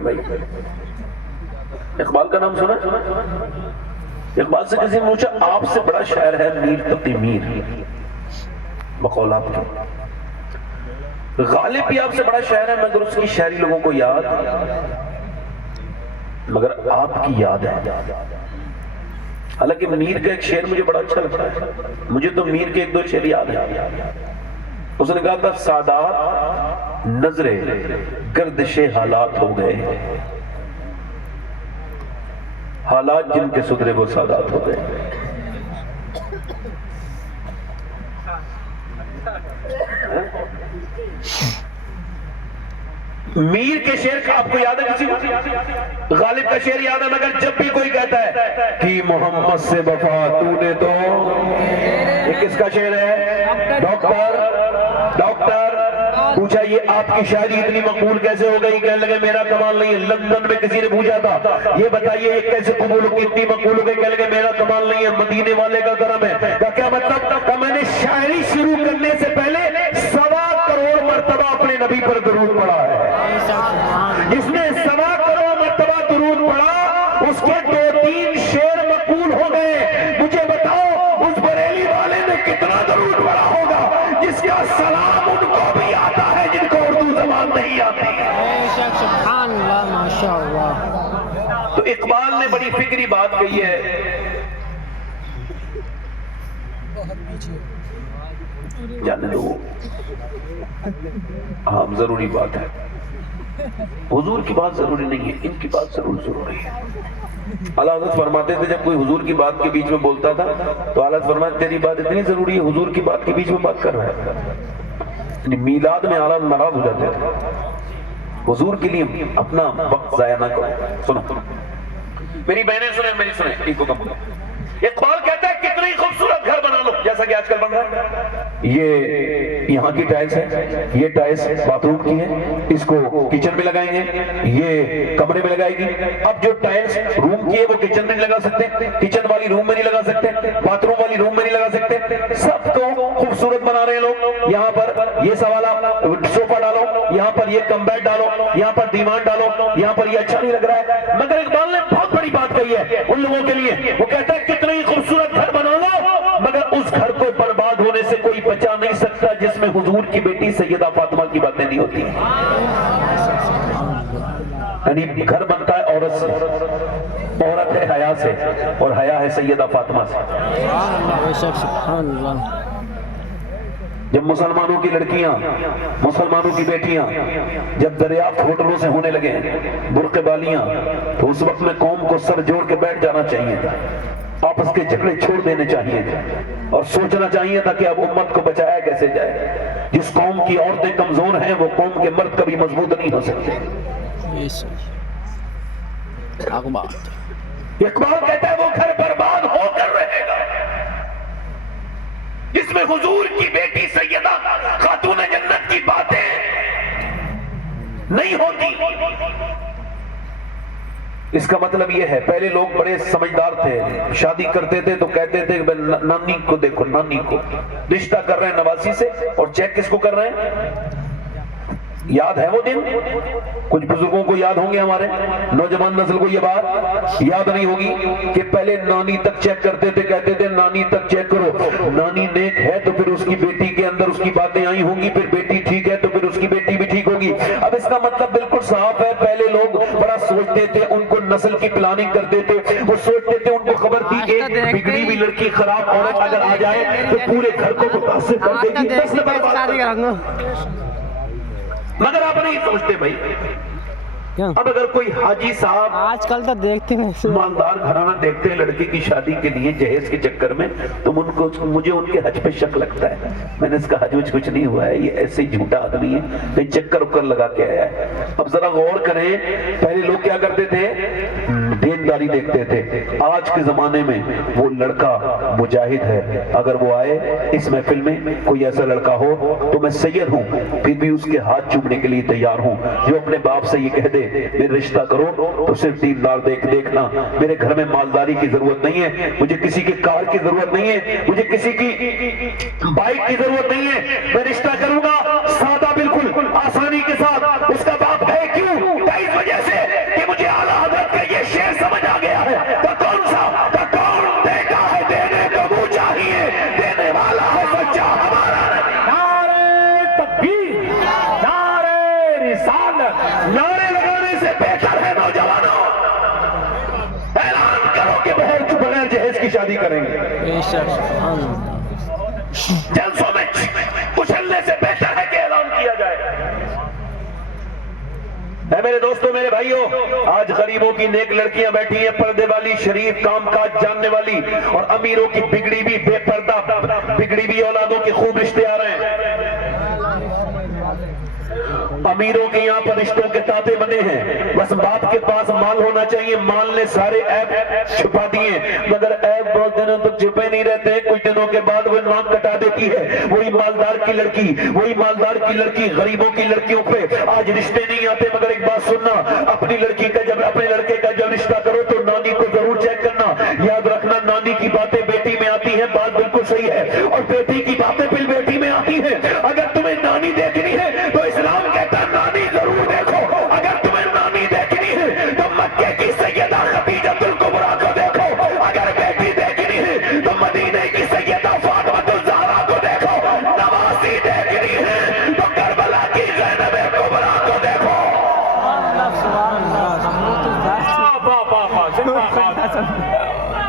بیٹھے بھائی. اقبال کا نام سنا؟ اقبال سے کسی نے پوچھا آپ سے بڑا شاعر ہے میر تقی میر، بقول آپ کے. غالب بھی آپ سے بڑا شاعر ہے مگر اس کی شاعری لوگوں کو یاد، مگر آپ کی یاد ہے. حالانکہ میر کا ایک شعر مجھے بڑا اچھا لگتا ہے، مجھے تو میر کے ایک دو شعر یاد ہیں. اس نے کہا تھا سادات نظرے گردش حالات ہو گئے، حالات جن کے سدھرے وہ سادات ہو گئے. میر کے شعر کا آپ کو یاد ہے کسی کو؟ غالب کا شعر یاد ہے مگر جب بھی کوئی کہتا ہے کہ محمد سے وفا تو نے تو، یہ کس کا شعر ہے؟ ڈاکٹر پوچھا یہ آپ کی شاعری اتنی مقبول کیسے ہو گئی؟ کہنے لگے میرا کمال نہیں ہے. لندن میں کسی نے پوچھا تھا یہ بتائیے یہ کیسے قبول ہو اتنی مقبول ہو گئی؟ کہنے لگے میرا کمال نہیں ہے، مدینے والے کا کرم ہے. کیا مطلب؟ کہ میں نے شاعری شروع کرنے سے پہلے 1.25 کروڑ مرتبہ اپنے نبی پر درود پڑھا ہے. جس نے 1.25 کروڑ مرتبہ درود پڑھا اس کے 2-3 شعر مقبول ہو گئے. مجھے بتاؤ اس بریلی والے نے کتنا درود پڑھا ہوگا جس کا سلام ان کو بھی آتا ہے جن کو اردو زبان نہیں آتی. سبحان اللہ ماشاءاللہ. تو اقبال نے بڑی فکری بات کہی ہے. جانے دو ہاں ضروری بات ہے، حضور کی بات ضروری نہیں ہے، ان کی بات ضروری ہے. اعلیٰ حضرت فرماتے تھے جب کوئی حضور کی بات کے بیچ میں بولتا تھا تو اعلیٰ حضرت فرماتے تیری بات اتنی ضروری ہے حضور کی بات کے بیچ میں بات کر رہا ہے. میلاد میں اعلیٰ ناراض ہو جاتے تھے. حضور کے لیے اپنا وقت ضائع نہ کرو. سنو میری بہنیں سنیں، میری سنیں ایک کو کم. اقبال کہتا ہے کتنی خوبصورت گھر بنا لو جیسا کہ آج کل بن رہا ہے. یہ یہاں کی ٹائلز ہے، یہ ٹائلز باتھ روم کی ہے، اس کو کچن میں لگائیں گے، یہ کمرے میں لگائے گی. اب جو ٹائلز روم کی ہے وہ کچن میں نہیں لگا سکتے، کچن والی روم میں نہیں لگا سکتے، باتھ روم والی روم میں نہیں لگا سکتے. سب کو خوبصورت بنا رہے ہیں لوگ. یہاں پر یہ سوالا صوفہ ڈالو، یہاں پر یہ کم بیڈ ڈالو، یہاں پر دیوان ڈالو، یہاں پر یہ اچھا نہیں لگ رہا ہے. مگر اقبال نے بہت بڑی بات کہی ہے ان لوگوں کے لیے. وہ کہتا ہے کتنا ہی خوبصورت گھر بنا لو مگر اس گھر کو برباد ہونے سے کوئی بچا نہیں سکتا جس میں حضور کی بیٹی سیدہ فاطمہ کی باتیں نہیں ہوتی. یعنی گھر بنتا ہے عورت سے، عورت ہے حیا سے، اور حیا ہے سیدہ فاطمہ سے. سبحان اللہ. جب مسلمانوں کی لڑکیاں، مسلمانوں کی بیٹیاں جب دریافت ہوٹلوں سے ہونے لگے برقع بالیاں، تو اس وقت میں قوم کو سر جوڑ کے بیٹھ جانا چاہیے تھا، آپس کے جھگڑے چھوڑ دینے چاہیے تھے اور سوچنا چاہیے تھا کہ اب امت کو بچایا کیسے جائے. جس قوم کی عورتیں کمزور ہیں وہ قوم کے مرد کبھی مضبوط نہیں ہو سکتے. اقبال کہتا ہے وہ گھر برباد ہو کر رہے گا جس میں حضور کی بیٹی سیدہ خاتون جنت کی باتیں نہیں ہوتی. اس کا مطلب یہ ہے پہلے لوگ بڑے سمجھدار تھے، شادی کرتے تھے تو کہتے تھے نانی کو دیکھو، نانی کو رشتہ کر رہے ہیں نواسی سے اور چیک کس کو کر رہے ہیں. یاد ہے وہ دن؟ کچھ بزرگوں کو یاد ہوں گے، ہمارے نوجوان نسل کو یہ بات یاد نہیں ہوگی کہ پہلے نانی تک چیک کرتے تھے، کہتے تھے نانی تک چیک کرو، نانی نیک ہے تو پھر اس کی بیٹی کے اندر اس کی باتیں آئی ہوں گی، پھر بیٹی ٹھیک ہے تو پھر اس کی بیٹی بھی ٹھیک ہوگی. اب اس کا مطلب بالکل صاف ہے، پہلے لوگ بڑا سوچتے تھے، ان کو نسل کی پلاننگ کرتے تھے، وہ سوچتے تھے، ان کو خبر تھی ایک بگڑی ہوئی لڑکی خراب عورت اگر آ جائے تو پورے گھر کو متاثر کر دے گی، نسل برباد کر دے گی. مگر آپ نہیں سوچتے بھائی. اب اگر کوئی حاجی صاحب آج کل تو دیکھتے ہیں مالدار گھرانہ دیکھتے ہیں لڑکی کی شادی کے لیے جہیز کے چکر میں، تو مجھے ان کے حج پہ شک لگتا ہے. میں نے اس کا حج کچھ نہیں ہوا ہے، یہ ایسے ہی جھوٹا آدمی ہے، کہیں چکر اکر لگا کے آیا ہے. اب ذرا غور کریں، پہلے لوگ کیا کرتے تھے؟ دینداری دیکھتے تھے. آج کے زمانے میں وہ لڑکا مجاہد ہے، اگر وہ آئے اس محفل میں کوئی ایسا لڑکا ہو تو میں سید ہوں پھر بھی اس کے ہاتھ چومنے کے لیے تیار ہوں. جو اپنے باپ سے یہ کہہ دے میرے رشتہ کرو تو صرف دیندار دیکھنا، میرے گھر میں مالداری کی ضرورت نہیں ہے، مجھے کسی کی کار کی ضرورت نہیں ہے، مجھے کسی کی بائک کی ضرورت نہیں ہے، میں رشتہ کروں گا سادہ بالکل آسانی کے ساتھ. اس کا باپ ہے کیوں؟ اس وجہ سے شادی کریں گے. بے شک سبحان اللہ. جلسوں میں اچھلنے سے بہتر ہے کہ اعلان کیا جائے. اے میرے دوستوں میرے بھائیوں، آج غریبوں کی نیک لڑکیاں بیٹھی ہیں، پردے والی، شریف، کام کاج جاننے والی، اور امیروں کی بگڑی بھی بے پردہ بگڑی بھی اولادوں کے خوب رشتے آ رہے ہیں. امیروں کے یہاں پر رشتوں کے تاتے بنے ہیں، بس باپ کے پاس مال ہونا چاہیے، مال نے سارے عیب چھپا دیے، مگر عیب بہت دنوں تک چھپے نہیں رہتے ہیں، کچھ دنوں کے بعد وہ ناک کٹا دیتی ہے. وہی مالدار کی لڑکی غریبوں کی لڑکیوں پہ آج رشتے نہیں آتے. مگر ایک بات سننا، اپنے لڑکے کا جب رشتہ کرو تو نانی کو ضرور چیک کرنا. یاد رکھنا، نانی کی باتیں بیٹی میں آتی ہیں، بات بالکل صحیح ہے، اور بیٹی کی باتیں پھر بیٹی میں آتی ہیں. اگر تمہیں نانی دیکھنی ہے تو اسلام کہتا ہے نانی ضرور دیکھو. اگر تمہیں نانی دیکھنی ہے تو مکے کی سیدہ خدیجہ الکبریٰ کو دیکھو. اگر بیٹی دیکھنی ہے تو مدینے کی سیدہ فاطمہ الزہرا کو دیکھو. نواسی دیکھنی ہے تو کربلا کی زینب کبریٰ کو دیکھو.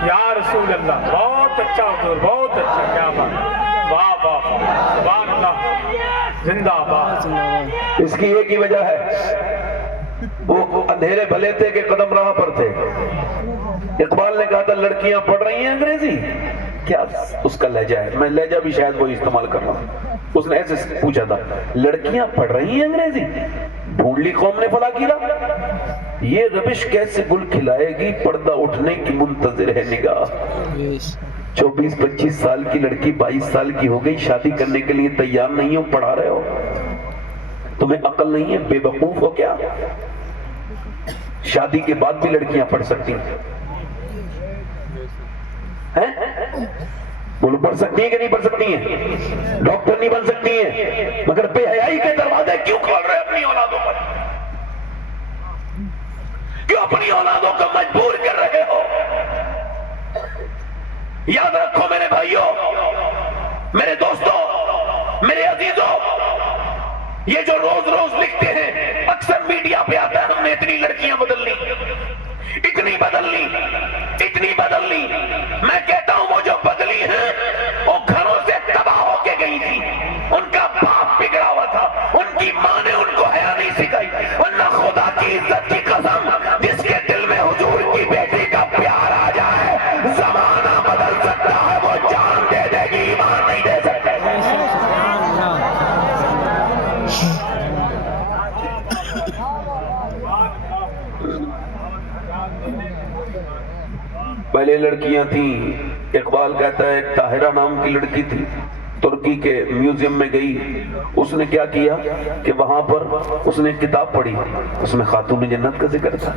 یا رسول اللہ، بہت اچھا حضور، بہت اچھا، کیا بات، واہ واہ، سبحان اللہ، زندہ باد. اس کی ایک ہی وجہ ہے، وہ اندھیرے بھلے تھے کہ قدم راہ پر تھے. اقبال نے کہا تھا لڑکیاں پڑھ رہی ہیں انگریزی، کیا اس کا لہجہ ہے، میں لہجہ بھی شاید وہی استعمال کر رہا ہوں. اس نے ایسے پوچھا تھا لڑکیاں پڑھ رہی ہیں انگریزی، ڈھونڈ لی قوم نے فلا کیلا. یہ ربش کیسے گل کھلائے گی، پردہ اٹھنے کی منتظر ہے نگاہ. 24-25 سال کی لڑکی 22 سال کی ہو گئی، شادی کرنے کے لیے تیار نہیں ہو، پڑھا رہے ہو. تمہیں عقل نہیں ہے، بے وقوف ہو کیا؟ شادی کے بعد بھی لڑکیاں پڑھ سکتی ہیں، بولو پڑھ سکتی ہیں کہ نہیں پڑھ سکتی ہیں؟ ڈاکٹر نہیں بن سکتی ہیں، مگر بے حیائی کے دروازے کیوں کھول رہے اپنی اولادوں پر؟ کیوں اپنی اولادوں کو مجبور کر رہے ہو؟ یاد رکھو میرے بھائیوں، میرے دوستوں، میرے عزیزوں، یہ جو روز روز لکھتے ہیں، اکثر میڈیا پہ آتا ہے ہم نے اتنی لڑکیاں بدل لی، اتنی بدل لی، اتنی بدل لی. میں کہتا ہوں وہ جو بدلی ہیں وہ گھروں سے تباہ ہو کے گئی تھی، ان کا باپ بگڑا ہوا تھا، ان کی ماں نے ان کو حیا نہیں سکھائی. ورنہ خدا کی عزت کی قسم، جس کے دل میں حضور کی بیٹی کا پیار آ جائے، زمانہ بدل سکتا ہے، وہ جان دے دے گی، ایمان نہیں دے سکتے. پہلے لڑکیاں تھیں، اقبال کہتا ہے ایک طاہرہ نام کی لڑکی تھی، ترکی کے میوزیم میں گئی. اس نے کیا کیا کہ وہاں پر اس نے کتاب پڑھی، اس میں خاتون جنت کا ذکر تھا.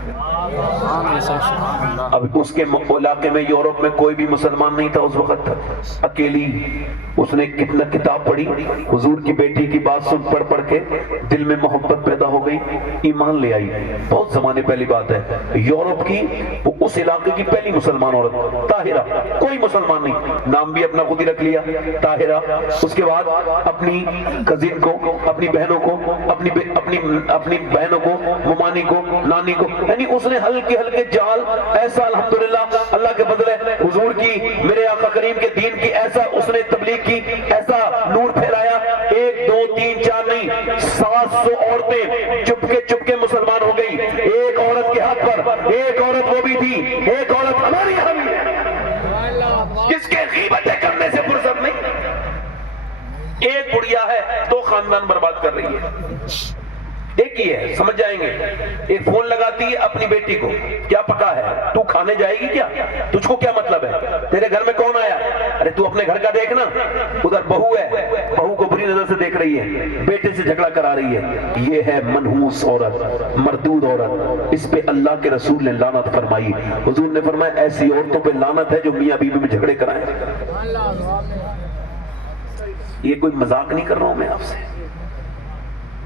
اب اس کے علاقے میں یورپ میں کوئی بھی مسلمان نہیں تھا اس وقت، اکیلی اس نے کتنا کتاب پڑھی، حضور کی بیٹی کی بات سن، پڑھ پڑھ کے دل میں محبت پیدا ہو گئی، ایمان لے آئی. بہت زمانے پہلی بات ہے، یورپ کی اس علاقے کی پہلی مسلمان عورت طاہرہ، کوئی مسلمان نہیں، نام بھی اپنا خود ہی رکھ لیا طاہرہ. اس کے بعد اپنی کزن کو، اپنی بہنوں کو، اپنی بہنوں کو، ممانی کو، نانی کو، یعنی اس نے ہلکے ہلکے جال ایسا الحمدللہ اللہ کے بدلے حضور کی، میرے آقا کریم کے دین کی ایسا اس نے تبلیغ کی، ایسا نور پھیلایا. 1 2 3 4 نہیں، 700 عورتیں چپ کے مسلمان ہو گئی. ایک عورت کے ہاتھ پر، ایک عورت وہ بھی تھی، ایک عورت ہماری یہاں بھی ہے جس کے غیبتیں کرنے سے فرصت نہیں. ایک بڑھیا ہے 2 خاندان برباد کر رہی ہے. ایک ہی ہے، سمجھ جائیں گے. ایک فون لگاتی ہے اپنی بیٹی کو، کیا پکا ہے، تو کھانے جائے گی کیا، تجھ کو کیا مطلب ہے، تیرے گھر میں کون آیا، ارے تو اپنے گھر کا دیکھنا. ادھر بہو ہے، بہو کو بری نظر سے دیکھ رہی ہے، بیٹے سے جھگڑا کرا رہی ہے. یہ ہے منحوس عورت، مردود عورت. اس پہ اللہ کے رسول نے لعنت فرمائی. حضور نے فرمایا ایسی عورتوں پہ لعنت ہے جو میاں بیوی میں جھگڑے کرائیں. یہ کوئی مذاق نہیں کر رہا ہوں میں آپ سے.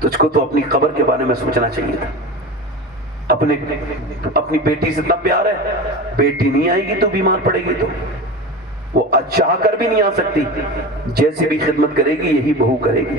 تجھ کو تو اپنی قبر کے بارے میں سوچنا چاہیے تھا. اپنی بیٹی سے اتنا پیار ہے، بیٹی نہیں آئے گی تو بیمار پڑے گی تو وہ چاہ کر بھی نہیں آ سکتی. جیسی بھی خدمت کرے گی یہی بہو کرے گی.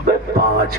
5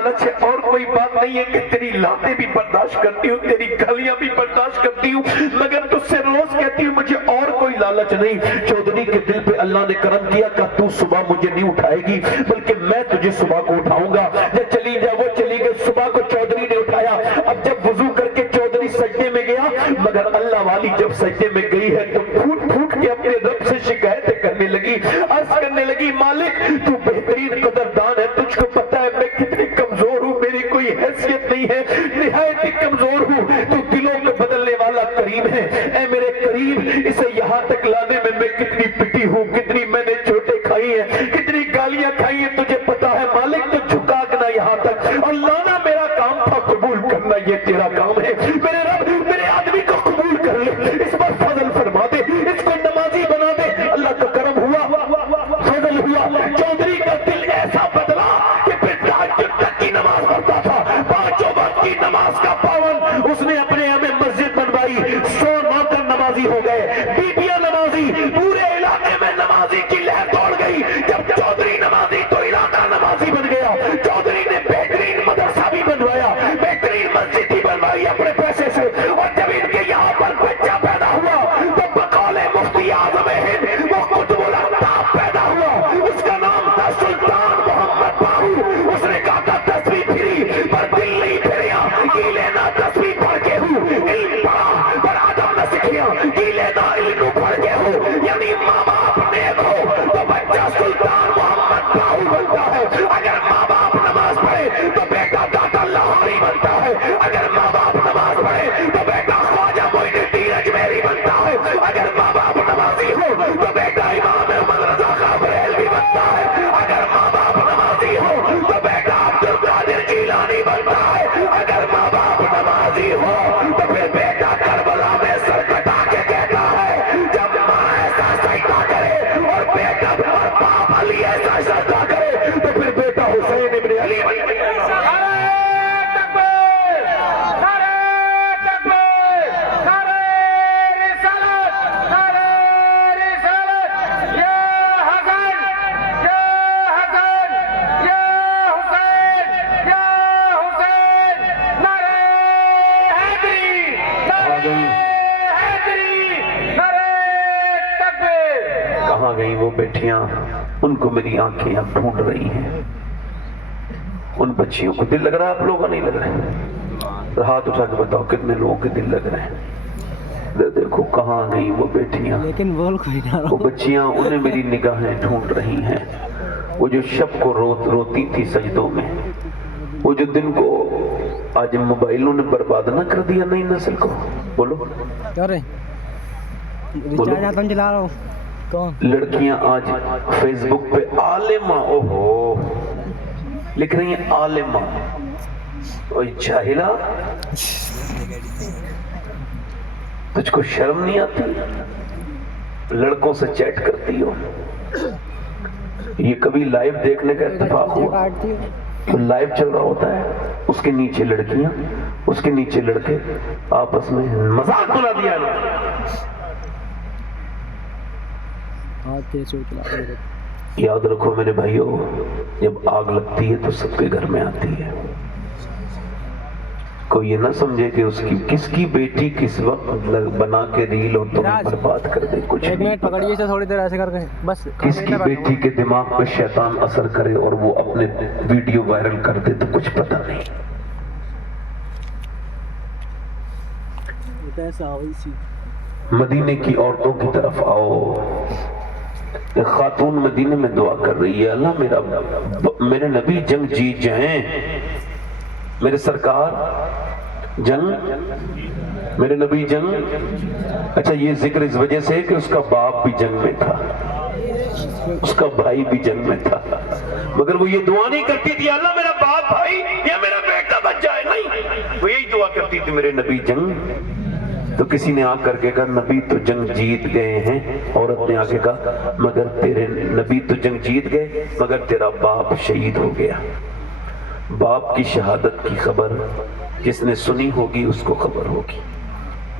لالچ ہے اور کوئی بات نہیں ہے کہ تیری لاتیں بھی برداشت کرتی ہوں, تیری گالیاں بھی برداشت کرتی ہوں, مگر تجھ سے روز کہتی ہوں مجھے اور کوئی لالچ نہیں. چودھری کے دل پہ اللہ نے کرم کیا کہ تو صبح مجھے نہیں اٹھائے گی بلکہ میں تجھے صبح کو اٹھاؤں گا. جب چلی جا وہ چلی گئی, صبح کو چودھری نے اٹھایا. اب جب وضو کر کے چودھری سجدے میں گیا, مگر اللہ والی جب سجدے میں گئی ہے تو پھوٹ پھوٹ کے اپنے رب سے شکایتیں کرنے لگی, عرض کرنے لگی مالک تو بہترین قدردان ہے, تجھ کو پتا ہے میں کتنی کمزور ہوں, میری کوئی حیثیت نہیں ہے, نہایت ہی کمزور ہوں, تو دلوں کو بدلنے والا کریم ہے. اے میرے کریم اسے یہاں تک لانے میں کتنی پٹی ہوں, کتنی میں نے چوٹیں کھائی ہیں, کتنی گالیاں کھائی ہیں, تجھے پتا ہے مالک. تو جھکا گنا یہاں تک اور لانا میرا کام تھا, قبول کرنا یہ تیرا کام ہے. میرے رب میرے آدمی کو قبول کر لے, اس پر فضل فرما دے, اس کو نمازی بنا دے. اللہ کا کرم ہوا, فضل ہوا. چودھری کا دل ایسا بدلا کہ پھر تہجد تک کی نماز پڑھتا تھا, پانچوں وقت کی نماز کا پابند. اس نے اپنے یہاں میں مسجد بنوائی, 100 نوکر نمازی ہو گئے, بیبیاں نمازی, پورے علاقے میں نمازی کی لہر دوڑ گئی. جب چودھری نمازی تو علاقہ نمازی بن گیا. چودھری نے بہترین مدرسہ بھی بنوایا, بہترین مسجد بھی بنوائی اپنے پیسے سے. اور جب ان کے یہاں پر بچہ پیدا ہوا تو بقول مفتی اعظم ہند وہ قطب الاقطاب پیدا ہوا. اس کا نام تھا سلطان محمد باہو. اس نے کہا تھا 10ویں پھری پر دل نہیں پھریا, کی لینا 10ویں پڑھ کے ہوں, علم پڑھا پر ادب نہ سکھیا, کی لینا علم پڑھ کے ہوں. یعنی ماں باپ نیک ہو تو بچہ سلطان محمد باہو بنتا ہے. اگر ماں باپ نماز پڑھے تو بیٹا داتا لاہوری بنتا ہے. اگر ماں باپ نماز پڑھے تو بیٹا خواجہ معین الدین اجمیری بنتا ہے. اگر ماں باپ نمازی ہو تو بیٹا امام احمد رضا خان بریلوی بنتا ہے. اگر ماں باپ نمازی ہو تو بیٹا عبد القادر جیلانی بنتا ہے. اگر ماں باپ نمازی ہو تو پھر بیٹا کربلا میں سر کٹا کے کہتا ہے جب ماں ایسا سجدہ کرے اور بیٹا اور باپ علی ایسا سجدہ کرے تو پھر بیٹا حسین ابن علی بنتا ہے. کہاں گئی وہ بیٹیاں, ان کو میری آنکھیں اب ڈھونڈ رہی ہیں. ان بچیوں کو دل لگ رہا ہے, آپ لوگوں کا نہیں لگ رہا ہے؟ ہاتھ اٹھا کے بتاؤ کتنے لوگوں کے دل لگ رہے ہیں. دیکھو کہاں گئی وہ بیٹیاں, لیکن بول کوئی نہ وہ بچیاں, انہیں میری نگاہیں ڈھونڈ رہی ہیں. وہ جو شب کو روتی تھی سجدوں میں, وہ جو دن کو آج موبائلوں نے برباد نہ کر دیا نئی نسل کو. بولو کیا رہے ریچارج آتا چلا رہا ہوں. کون لڑکیاں آج فیس بک پہ عالمہ, اوہو لکھ رہی ہیں عالمہ. اوہ جاہلہ, تجھ کو شرم نہیں آتی؟ لڑکوں سے چیٹ کرتی ہو. یہ کبھی لائیو دیکھنے کا اتفاق ہوا؟ تو لائیو چل رہا ہوتا ہے, اس کے نیچے لڑکیاں, اس کے نیچے لڑکے آپس میں مذاق بنا دیا نا. یاد رکھو میرے بھائیو, جب آگ لگتی ہے تو سب کے گھر میں آتی ہے. کوئی یہ نہ سمجھے کہ اس کی کس کی بیٹی کس وقت بنا کے ریل اور تمہیں برباد کر دے. کچھ ایک منٹ پکڑیے اسے تھوڑی دیر ایسے کر کے, بس کس کی بیٹی کے دماغ پہ شیطان اثر کرے اور وہ اپنے ویڈیو وائرل کر دے تو کچھ پتہ نہیں. مدینے کی عورتوں کی طرف آؤ. ایک خاتون مدینے میں دعا کر رہی ہے, اللہ میرے نبی جنگ جیت جائیں, میرے سرکار جنگ, میرے نبی جنگ. اچھا یہ ذکر اس وجہ سے کہ اس کا باپ بھی جنگ میں تھا, اس کا بھائی بھی جنگ میں تھا, مگر وہ یہ دعا نہیں کرتی تھی اللہ میرا باپ بھائی یا میرا بیٹا بچ جائے, نہیں, وہ یہی دعا کرتی تھی میرے نبی جنگ. تو کسی نے آ کر کے کہا نبی تو جنگ جیت گئے ہیں. عورت نے آ کے کہا مگر تیرے نبی تو جنگ جیت گئے مگر تیرا باپ شہید ہو گیا. باپ کی شہادت کی خبر جس نے سنی ہوگی اس کو خبر ہوگی.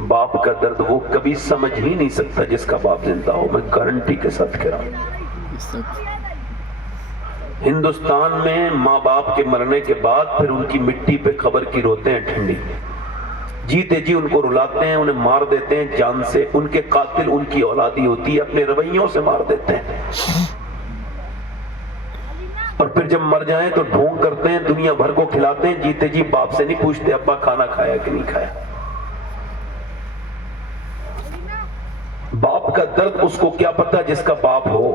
باپ کا درد وہ کبھی سمجھ ہی نہیں سکتا جس کا باپ زندہ ہو. میں گارنٹی کے ساتھ کہہ رہا ہوں. ہندوستان میں ماں باپ کے مرنے کے بعد پھر ان کی مٹی پہ قبر کی روتے ہیں ٹھنڈی، جیتے جی ان کو رلاتے ہیں، انہیں مار دیتے ہیں جان سے، ان کے قاتل ان کی اولادی ہوتی ہے، اپنے رویوں سے مار دیتے ہیں، اور پھر جب مر جائیں تو ڈھونگ کرتے ہیں، دنیا بھر کو کھلاتے ہیں، جیتے جی باپ سے نہیں پوچھتے ابا کھانا کھایا کہ نہیں کھایا۔ باپ کا درد اس کو کیا پتا جس کا باپ ہو۔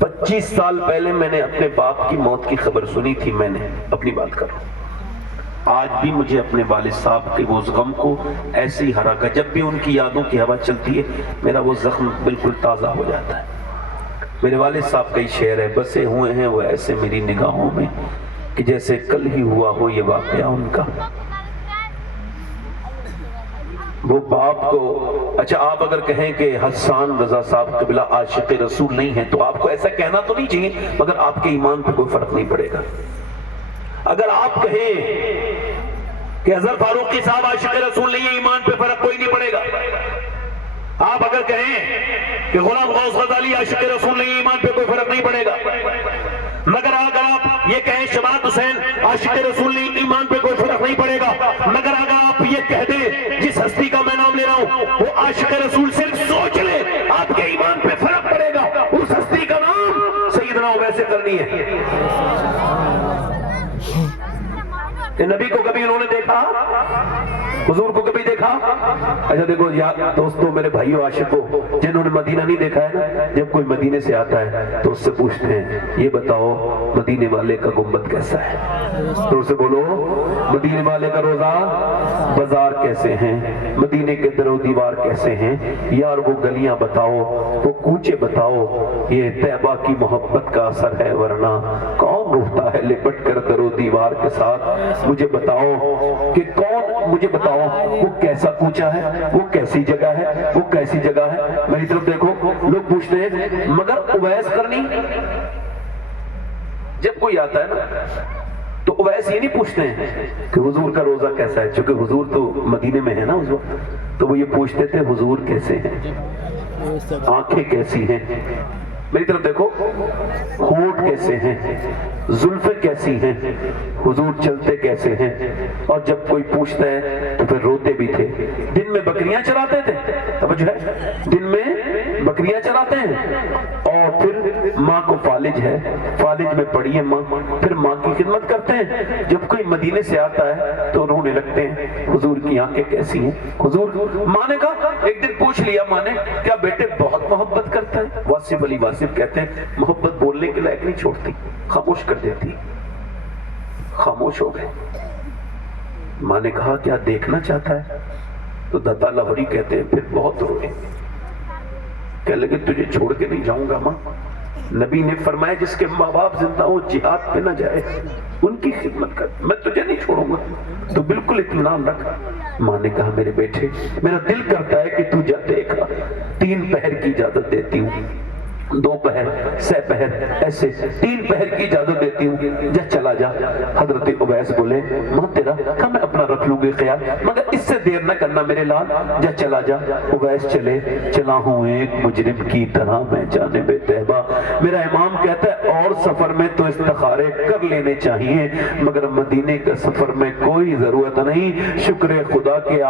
25 سال پہلے میں نے اپنے باپ کی موت کی خبر سنی تھی، میں نے اپنی بات کر رہا ہوں، آج بھی مجھے اپنے والد صاحب کے وہ غم کو ایسے ہی ہرا کر، جب بھی ان کی یادوں کی ہوا چلتی ہے میرا وہ زخم بالکل تازہ ہو جاتا ہے۔ میرے والد صاحب کا ہی شعر ہے، بسے ہوئے ہیں وہ ایسے میری نگاہوں میں کہ جیسے کل ہی ہوا ہو یہ واقعہ ان کا۔ وہ باپ کو، اچھا آپ اگر کہیں کہ حسان رضا صاحب قبلہ عاشق رسول نہیں ہے تو آپ کو ایسا کہنا تو نہیں چاہیے، مگر آپ کے ایمان پہ کوئی فرق نہیں پڑے گا۔ اگر آپ کہیں کہ اظہر فاروقی صاحب عاشق رسول نہیں ہے، ایمان پہ فرق کوئی نہیں پڑے گا۔ آپ اگر کہیں کہ غلام غوث غزالی عاشق رسول نہیں ہے، ایمان پہ کوئی فرق نہیں پڑے گا۔ مگر اگر آپ یہ کہیں شماعت حسین عاشق رسول نہیں، ایمان پہ کوئی فرق نہیں پڑے گا۔ مگر اگر آپ یہ کہہ دیں جس ہستی کا میں نام لے رہا ہوں وہ عاشق رسول، صرف سوچ لے آپ کے ایمان پہ فرق پڑے گا۔ اس ہستی کا نام سیدنا اویس کرنی ہے۔ نبی کو کبھی انہوں نے دیکھا؟ حضور کو کبھی دیکھا؟ اچھا دیکھو دوستو، میرے بھائیو عاشقو، جنہوں نے مدینہ نہیں دیکھا ہے نا، جب کوئی مدینے سے آتا ہے تو اس سے پوچھتے ہیں یہ بتاؤ مدینے والے کا گنبد کیسا ہے؟ تو اسے بولو مدینے والے کا روزہ بازار کیسے ہیں، مدینے کے در و دیوار کیسے ہیں، یار وہ گلیاں بتاؤ، وہ کوچے بتاؤ، یہ طیبہ کی محبت کا اثر ہے، ورنہ کون روتا ہے لپٹ کر در و دیوار کے ساتھ۔ مجھے بتاؤ کہ کون، مجھے بتاؤ وہ کیسا کوچا ہے، وہ کیسی جگہ ہے، وہ کیسی جگہ ہے۔ میری طرف دیکھو، لوگ پوچھتے ہیں مگر اویس کرنی، جب کوئی آتا ہے نا تو اویس یہ نہیں پوچھتے ہیں کہ حضور کا روزہ کیسا ہے، چونکہ حضور تو مدینے میں ہے نا اس وقت، تو وہ یہ پوچھتے تھے حضور کیسے ہیں، آنکھیں کیسی ہیں۔ میری طرف دیکھو، ہونٹ کیسے ہیں، زلفیں کیسی ہیں، حضور چلتے کیسے ہیں، اور جب کوئی پوچھتا ہے تو پھر روتے بھی تھے۔ دن میں بکریاں چراتے تھے، توجہ ہے، دن میں بکریاں چراتے ہیں، اور پھر ماں کو فالج ہے، فالج میں پڑی ہے ماں، پھر ماں کی خدمت کرتے ہیں۔ جب کوئی مدینے سے آتا ہے تو رونے لگتے ہیں، حضور کی آنکھیں کیسی ہیں، حضور۔ ماں نے کہا، ایک دن پوچھ لیا ماں نے، کیا بیٹے بہت محبت کرتا ہے؟ واصف علی واصف کہتے ہیں محبت بولنے کے لائق نہیں چھوڑتی، خاموش کر دیتی۔ خاموش ہو گئے۔ ماں نے کہا کیا دیکھنا چاہتا ہے؟ تو داتا لاہوری کہتے ہیں پھر بہت روئے، کہنے لگے تجھے چھوڑ کے نہیں جاؤں گا ماں۔ نبی نے فرمایا جس کے ماں باپ زندہ ہو جہاد پہ نہ جائے، ان کی خدمت کر، میں تجھے نہیں چھوڑوں گا، تو بالکل اطمینان رکھ۔ ماں نے کہا میرے بیٹے میرا دل کرتا ہے کہ تو جا دیکھا، 3 پہر کی اجازت دیتی ہوں، 2 پہر، 6 پہر، ایسے 3 پہر کی اجازت دیتی ہوں، جا چلا جا۔ حضرت اویس بولے ماں تیرا کہا میں اپنا رکھ لوں گے خیال، مگر اس سے دیر نہ کرنا میرے لال، جا چلا جا۔ اویس چلے، چلا ہوں ایک مجرم کی طرح میں جانب طیبہ۔ میرا امام کہتا ہے اور سفر میں تو استخارے کر لینے چاہیے، مگر مدینے کا سفر میں کوئی ضرورت نہیں۔ شکر خدا کے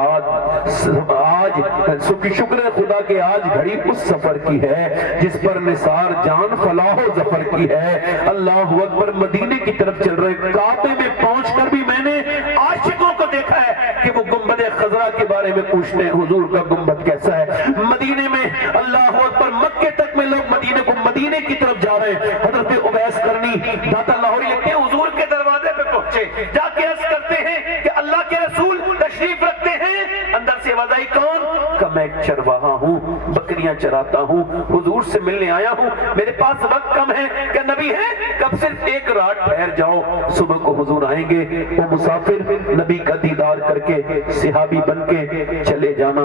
شکر خدا کے آج گھڑی اس سفر کی ہے جس پر نثار جان فلاح و ظفر کی ہے۔ اللہ اکبر۔ مدینے کی طرف چل رہے، کعبے میں پہنچ کر بھی میں نے عاشقوں کو دیکھا ہے کہ وہ گنبد خضرا کے بارے میں پوچھتے ہیں حضور کا گنبد کیسا ہے۔ مدینے میں اللہ اکبر، مکے تک میں لوگ مدینے کی طرف جا رہے ہیں۔ حضرت اویس کرنی داتا لاہوری لکھتے ہیں حضور کے دروازے پہ پہنچے، جا کے عرض کرتے ہیں کہ اللہ کے رسول تشریف رکھتے ہیں۔ اندر سے آواز آئی کون؟ کہ میں ایک چرواہا ہوں، بکریاں چراتا ہوں، حضور سے ملنے آیا ہوں، میرے پاس وقت کم ہے۔ کہ نبی ہے؟ کب صرف 1 رات ٹھہر جاؤ، صبح کو حضور آئیں گے۔ وہ مسافر نبی کا دیدار کر کے صحابی بن کے چلے جانا۔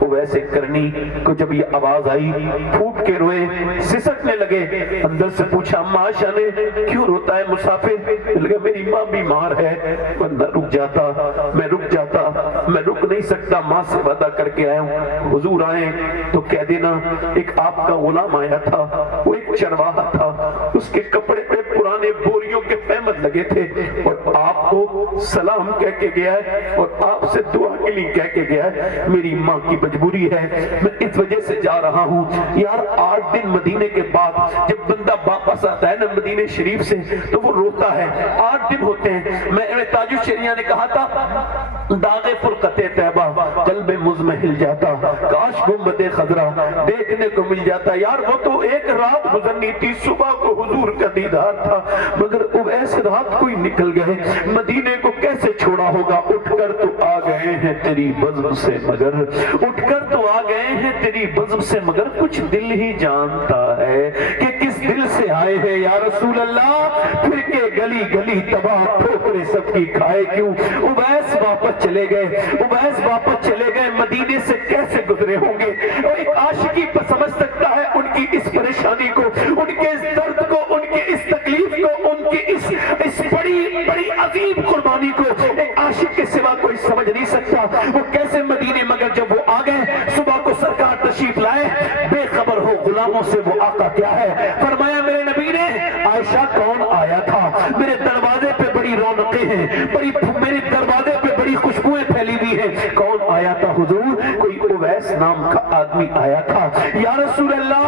اویس کرنی کو جب یہ آواز آئی پھوٹ کے روئے، سسکنے لگے۔ اندر سے پوچھا اما عائشہ نے کیوں روتا ہے مسافر؟ لگا میری ماں بیمار ہے، بندہ رک جاتا، میں رک جاتا، میں رک نہیں سکتا، ماں سے وعدہ کر کے آیا ہوں، حضور آئے تو کہہ دینا ایک آپ کا غلام آیا تھا، وہ ایک چرواہا تھا، اس کے کپڑے پہ پرانے بوریوں کے پہمت لگے تھے، اور آپ کو سلام کہہ کے گیا ہے اور آپ سے دعا کے لیے کہہ کے گیا ہے میری ماں کی مجبوری ہے، میں اس وجہ سے جا رہا ہوں۔ یار 8 دن مدینے کے بعد جب بندہ واپس آتا ہے نا مدینے شریف سے تو وہ روتا ہے، 8 دن ہوتے ہیں۔ میں تاج الشریعہ نے کہا تھا داغ فرقت طیبہ قلب مزمحل جاتا، کاش گنبد خضرا دیکھنے کو مل جاتا۔ یار وہ تو ایک رات گزرنی تھی، صبح کو حضور کا دیدار تھا، مگر اویس رات کو ہی نکل گئے، مدینے کو کیسے چھوڑا ہوگا؟ اٹھ کر تو آ گئے ہیں تیری بزم سے مگر، اٹھ کر تو آ گئے ہیں تیری بزم سے مگر، کچھ دل ہی جانتا ہے کہ کس دل سے آئے ہیں یا رسول اللہ، پھر کے گلی گلی تباہ ٹھوکرے سب کی کھائے کیوں؟ اویس واپس چلے گئے، اویس واپس چلے گئے، مدینے سے کیسے گزرے ہوں گے؟ اور ایک عاشقی پر سمجھ سکتا ہے ان کی اس پریشانی کو، ان کے اس درد کو، ان کے اس تکلیف کو، ان کی اس بڑی بڑی عظیم قربانی کو ایک عاشق کے سوا کوئی سمجھ نہیں سکتا۔ وہ کیسے مدینے، مگر جب وہ آ گئے صبح کو سرکار تشریف لائے، بے خبر ہو غلاموں سے وہ آقا کیا ہے؟ فرمایا میرے نبی نے عائشہ کون آیا تھا؟ میرے دروازے پہ بڑی رونقیں ہیں، میرے دروازے پہ بڑی خوشبوئیں پھیلی ہوئی ہیں، کون آیا تھا حضور؟ کوئی اویس نام کا آدمی آیا تھا۔ یا رسول اللہ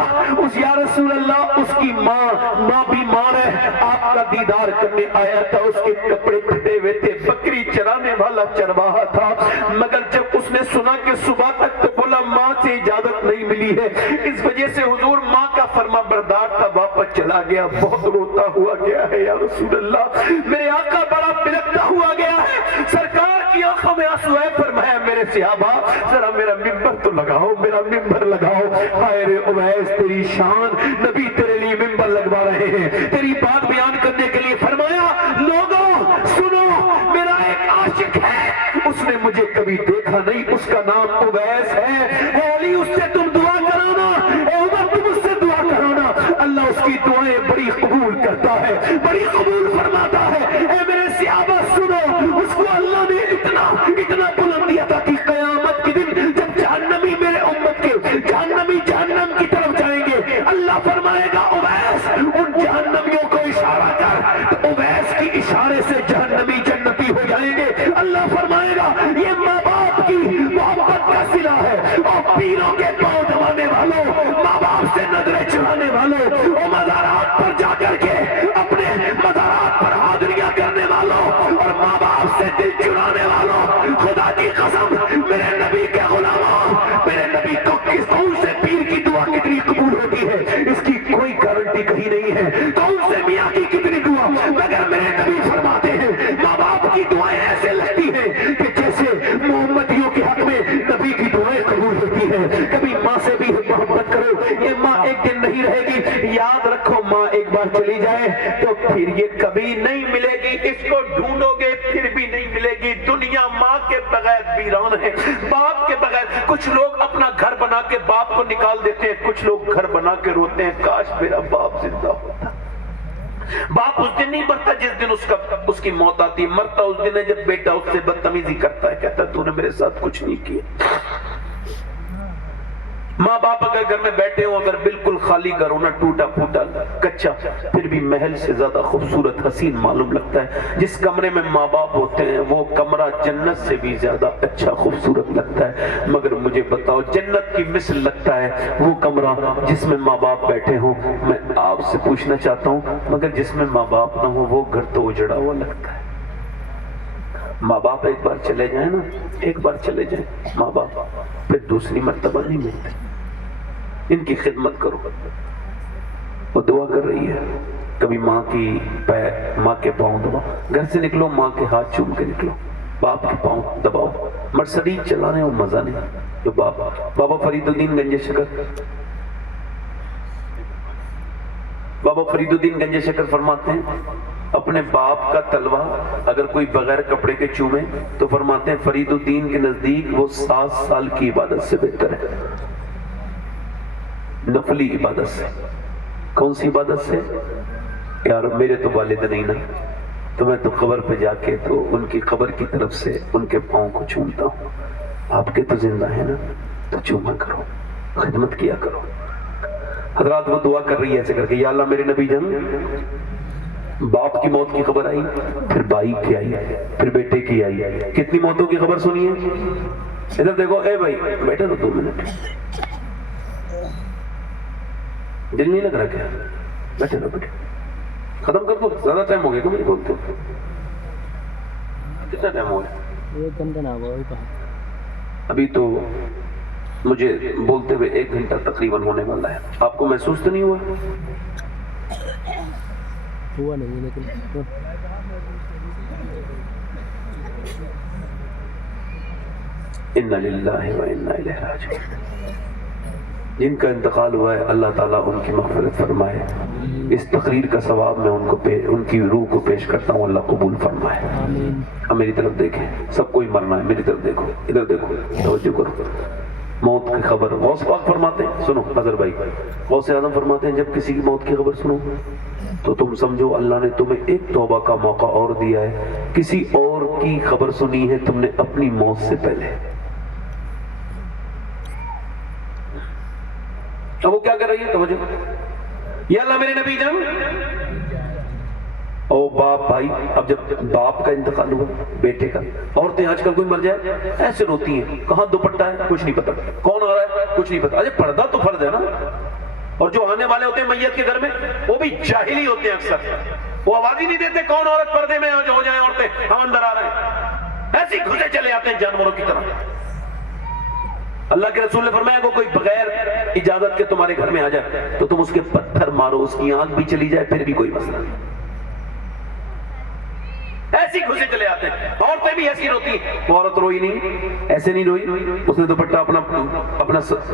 اس کی ماں بیمار ہے، آپ کا دیدار کرنے آیا تھا، اس کے کپڑے پھٹے ہوئے تھے، بکری چرانے والا چرواہا تھا، مگر جب اس نے سنا کہ صبح تک تو بولا ماں سے اجازت نہیں ملی ہے، اس وجہ سے حضور ماں کا فرما بردار تھا، واپس چلا گیا، بہت روتا ہوا گیا ہے یا رسول اللہ، میرے آقا بڑا بلکتا ہوا گیا ہے، سرکار کی آنکھوں میں آنسو ہے۔ فرمایا میرے صحابہ ذرا میرا ممبر تو لگاؤ، میرا ممبر لگاؤ۔ ہائے رے اویس تیری شان، نبی تیرے لیے ممبر لگوا رہے ہیں تیری بات بیان کرنے کے لیے۔ فرمایا لوگوں سنو، میرا ایک عاشق ہے، اس نے مجھے کبھی دیکھا نہیں، اس کا نام اویس ہے، اے علی اس سے تم دعا کرانا، اے عمر تم اس سے دعا کرانا، اللہ اس کی دعائیں بڑی قبول کرتا ہے، بڑی قبول فرماتا ہے۔ اے میرے صحابہ سنو، اس کو اللہ نے اتنا بلندی عطا کی، قیامت کے دن جب جہنمی میرے امت کے جہنم کی طرف جائیں گے، اللہ فرمائے گا اویس ان جہنمیوں کو اشارہ کر، تو اویس کی اشارے سے جہنمی جنتی ہو جائیں گے۔ اللہ فرمائے گا یہ ماں باپ کی محبت کا صلہ ہے، اور پیروں کے پاؤں دبانے والوں، ماں باپ سے نظریں چرانے والوں، اور مزارات پر جا کر کے اپنے مزارات پر حاضریاں کرنے والوں، اور ماں باپ سے دل چرانے والوں، خدا کی قسم میرے نبی کے غلاموں، میرے نبی کو کس کون سے پیر کی دعا کتنی قبول ہوتی ہے اس کی کوئی گارنٹی کہیں نہیں ہے، کون سے میاں کی کتنی دعا، مگر میرے نبی فرماتے ہیں ماں باپ کی دعائیں ایسے لگتی ہیں کہ جیسے محمدیوں کے حق میں نبی کی دعائیں قبول ہوتی ہیں۔ کبھی ماں سے بھی محبت کرو، یہ ماں ایک دن نہیں رہے گی، یاد رکھو ماں ایک بار چلی جائے تو پھر یہ کبھی نہیں ملے گی، اس کو ڈھونڈو گے پھر بھی نہیں ملے گی۔ دنیا ماں کے بغیر ویران ہے، باپ کے بغیر۔ کچھ لوگ اپنا گھر بنا کے باپ کو نکال دیتے ہیں، کچھ لوگ گھر بنا کے روتے ہیں کاش میرا باپ زندہ ہوتا۔ باپ اس دن نہیں مرتا جس دن اس کی موت آتی ہے، مرتا اس دن ہے جب بیٹا اس سے بدتمیزی کرتا ہے، کہتا ہے تو نے میرے ساتھ کچھ نہیں کیا۔ ماں باپ اگر گھر میں بیٹھے ہوں، اگر بالکل خالی گھر ہونا، ٹوٹا پھوٹا کچا، پھر بھی محل سے زیادہ خوبصورت حسین معلوم لگتا ہے۔ جس کمرے میں ماں باپ ہوتے ہیں وہ کمرہ جنت سے بھی زیادہ اچھا خوبصورت لگتا ہے۔ مگر مجھے بتاؤ جنت کی مثل لگتا ہے وہ کمرہ جس میں ماں باپ بیٹھے ہوں؟ میں آپ سے پوچھنا چاہتا ہوں مگر جس میں ماں باپ نہ ہو وہ گھر تو اجڑا ہوا لگتا ہے۔ ماں باپ ایک بار چلے جائیں نا، ایک بار چلے جائیں ماں باپ، پھر دوسری مرتبہ نہیں ملتے۔ ان کی خدمت کرو، وہ دعا کر رہی ہے، کبھی ماں کے پاؤں دباؤ، گھر سے نکلو ماں کے ہاتھ چوم کے نکلو، باپ کے پاؤں دباؤ۔ مرسڈیز چلانے وہ مزہ نہیں جو بابا فرید الدین گنج شکر فرماتے ہیں اپنے باپ کا تلوہ اگر کوئی بغیر کپڑے کے چومے تو فرماتے ہیں فرید الدین کے نزدیک وہ 7 سال کی عبادت سے بہتر ہے، نفلی عبادت سے۔ کون سی عبادت سے؟ یار میرے تو والد نہیں نا، تو میں تو قبر پہ جا کے تو ان کی قبر کی طرف سے ان کے پاؤں کو چومتا ہوں، آپ کے تو زندہ ہیں نا، تو چوما کرو، خدمت کیا کرو۔ حضرات وہ دعا کر رہی ہے ایسے کر کے، یا اللہ میرے نبی جان باپ کی موت کی خبر آئی، پھر بھائی کی آئی، پھر بیٹے کی آئی، کتنی موتوں کی خبر سنی ہے؟ ادھر دیکھو، اے بھائی بیٹھے رہو 2 منٹ، دل نہیں لگ رہا کیا؟ بیٹھے رہو بیٹھے، ختم کر دو، زیادہ ٹائم ہو گیا کہ مجھے بولتے ہو؟ کتنا ٹائم ہو گیا؟ 1 گھنٹہ نہ ہوا ابھی تو مجھے بولتے ہوئے 1 گھنٹہ تقریباً ہونے والا ہے، آپ کو محسوس تو نہیں ہوا؟ ہوا نہیں لیکن اِنَّا لِلَّهِ وَإِنَّا إِلَيْهِ رَاجِعُونَ۔ جن کا انتقال ہوا ہے اللہ تعالیٰ ان کی مغفرت فرمائے، اس تقریر کا ثواب میں ان کی روح کو پیش کرتا ہوں، اللہ قبول فرمائے۔ آمین۔ اب میری طرف دیکھیں، سب کوئی مرنا ہے، میری طرف دیکھو، ادھر دیکھو، توجہ کرو۔ موت کی خبر غوث پاک فرماتے ہیں، سنو اظہر بھائی، غوث اعظم فرماتے ہیں جب کسی کی موت کی خبر سنو تو تم سمجھو اللہ نے تمہیں ایک توبہ کا موقع اور دیا ہے، کسی اور کی خبر سنی ہے تم نے اپنی موت سے پہلے۔ اب وہ کیا کر رہی ہے توجہ، یا اللہ میرے نبی جان او باپ بھائی، اب جب باپ کا انتقال ہوا، بیٹے کا، عورتیں آج کل کوئی مر جائے ایسے روتی ہیں، کہاں دوپٹہ ہے کچھ نہیں پتا، کون آ رہا ہے کچھ نہیں پتا، اجے پردہ تو فرض ہے نا۔ اور جو آنے والے ہوتے ہیں میت کے گھر میں وہ بھی جاہلی ہوتے ہیں، اکثر وہ آواز ہی نہیں دیتے کون عورت پردے میں ہو جائیں عورتیں، ہم اندر آ رہے ہیں، ایسے ہی گھسے چلے آتے ہیں جانوروں کی طرح۔ اللہ کے رسول نے فرمایا کہ کوئی بغیر اجازت کے تمہارے گھر میں آ جائے تو تم اس کے پتھر مارو، اس کی آنکھ بھی چلی جائے پھر بھی کوئی مسئلہ نہیں، ایسی گھسے چلے آتے ہیں۔ عورتیں بھی ایسی روتی ہیں، وہ عورت روئی نہیں، ایسے نہیں روئی، اس نے دوپٹہ اپنا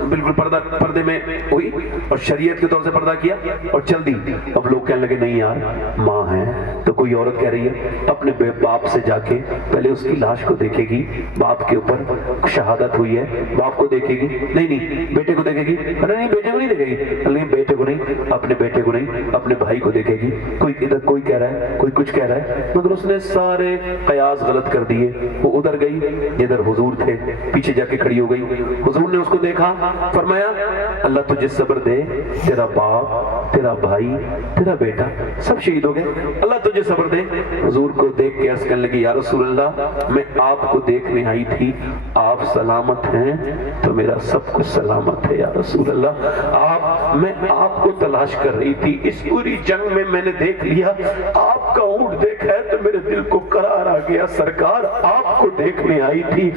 بالکل پردے میں ہوئی اور شریعت کے طور سے پردہ کیا اور چل دی۔ اب لوگ کہنے لگے نہیں یار ماں ہے تو کوئی عورت کہہ رہی ہے اپنے باپ سے جا کے پہلے اس کی لاش کو دیکھے گی، باپ کے اوپر شہادت ہوئی ہے، باپ کو دیکھے گی، نہیں بیٹے کو دیکھے گی، نہیں بیٹے کو نہیں دیکھے گی، نہیں بیٹے کو نہیں، اپنے بیٹے کو نہیں، اپنے بھائی کو دیکھے گی، کوئی ادھر کوئی کہہ رہا ہے، کوئی کچھ کہہ رہا ہے، مگر اس نے سارے قیاس غلط کر دیے۔ وہ ادھر گئی جدھر حضور تھے، پیچھے جا کے کھڑی ہو گئی، حضور نے اس کو دیکھا، فرمایا اللہ تجھے صبر دے، تیرا باپ، تیرا بھائی، تیرا بیٹا سب شہید ہو گئے، اللہ تجھے صبر دے۔ حضور کو دیکھ کے عرض کرنے لگی یا رسول اللہ میں آپ کو دیکھنے آئی تھی، آپ سلامت ہیں تو میرا سب کچھ سلامت ہے یا رسول اللہ، میں آپ کو تلاش کر رہی تھی، اس پوری جنگ میں میں نے دیکھ لیا، آپ کا اونٹ دیکھا ہے تو میرے دل کو قرار آ گیا، سرکار آپ کو دیکھنے آئی تھی،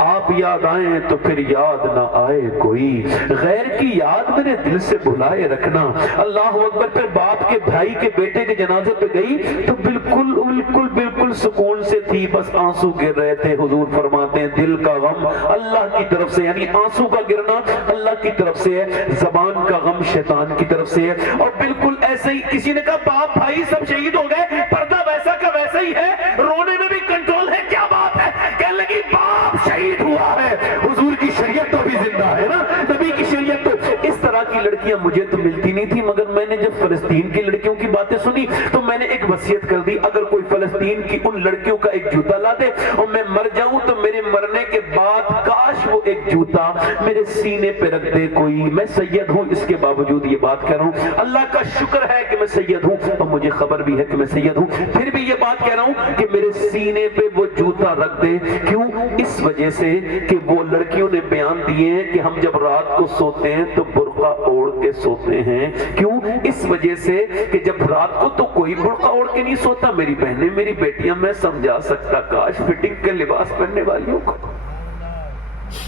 آپ یاد آئیں تو پھر یاد نہ آئے کوئی، غیر کی یاد میرے دل سے بھلائے رکھنا۔ اللہ اکبر۔ پھر باپ کے بھائی کے بیٹے کے جنازے پہ گئی تو بالکل سکون سے تھی، بس آنسو گر رہے تھے۔ حضور فرماتے ہیں دل کا غم اللہ کی طرف سے، یعنی آنسو کا گرنا اللہ کی طرف سے ہے، زبان کا غم شیطان کی طرف سے ہے۔ اور بالکل ایسے ہی کسی نے کہا باپ بھائی سب شہید ہو گئے، پردہ ویسا کا ویسا ہی ہے، رونے میں بھی کنٹرول ہے، کیا بات ہے؟ کہنے لگی باپ شہید ہوا ہے، حضور کی شریعت تو بھی زندہ ہے نا، نبی کی شریعت تو۔ اس طرح کی لڑکیاں مجھے تو ملتی نہیں تھی، مگر میں نے جب فلسطین کی لڑکیوں کی باتیں سنی تو میں نے ایک وصیت کر دی، اگر کوئی فلسطین کی ان لڑکیوں کا ایک جوتا لا دے اور میں مر جاؤں تو میرے مرنے کے بعد کاش وہ ایک جوتا میرے سینے پہ رکھ دے کوئی۔ میں سید ہوں، اس کے باوجود یہ بات کہہ رہا ہوں، اللہ کا شکر ہے کہ میں سید ہوں اور مجھے خبر بھی ہے کہ میں سید ہوں، پھر بھی یہ بات کہہ رہا ہوں کہ میرے سینے پہ وہ جوتا رکھ دے۔ کیوں؟ اس وجہ سے کہ وہ لڑکیوں نے بیان دیے ہیں کہ ہم جب رات کو سوتے ہیں تو برقع اوڑھ کے سوتے ہیں۔ کیوں؟ اس وجہ سے کہ جب رات کو تو کوئی برقع اوڑھ کے نہیں سوتا۔ میری بہنیں، میری بیٹیاں، میں سمجھا سکتا کاش فٹنگ کے لباس پہننے والیوں کو،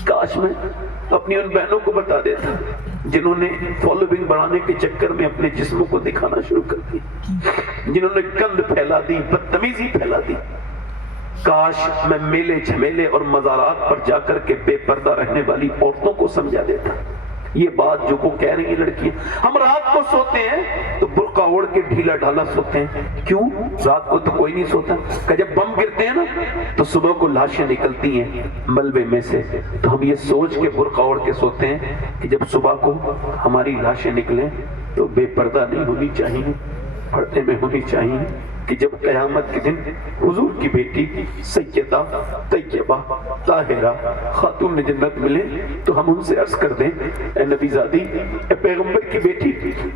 کاش میں اپنی ان بہنوں کو بتا دیتا جنہوں نے فالوئنگ بڑھانے کے چکر میں اپنے جسموں کو دکھانا شروع کر دیا، جنہوں نے گند پھیلا دی، بدتمیزی پھیلا دی، کاش میں میلے جھمیلے اور مزارات پر جا کر کے بے پردہ رہنے والی عورتوں کو سمجھا دیتا یہ بات جو وہ کہہ رہی ہیں لڑکیاں۔ ہم رات کو سوتے ہیں تو برقع اوڑھ کے ڈھیلا ڈھالا سوتے ہیں، کیوں؟ رات کو تو کوئی نہیں سوتا، کہ جب بم گرتے ہیں نا تو صبح کو لاشیں نکلتی ہیں ملبے میں سے، تو ہم یہ سوچ کے برقع اوڑھ کے سوتے ہیں کہ جب صبح کو ہماری لاشیں نکلیں تو بے پردہ نہیں ہونی چاہیے، پردے میں ہونی چاہیے، کہ جب قیامت کے دن حضور کی بیٹی سیدہ طیبہ طاہرہ خاتون جنت ملے تو ہم ان سے عرض کر دیں اے نبی زادی، اے پیغمبر کی بیٹی،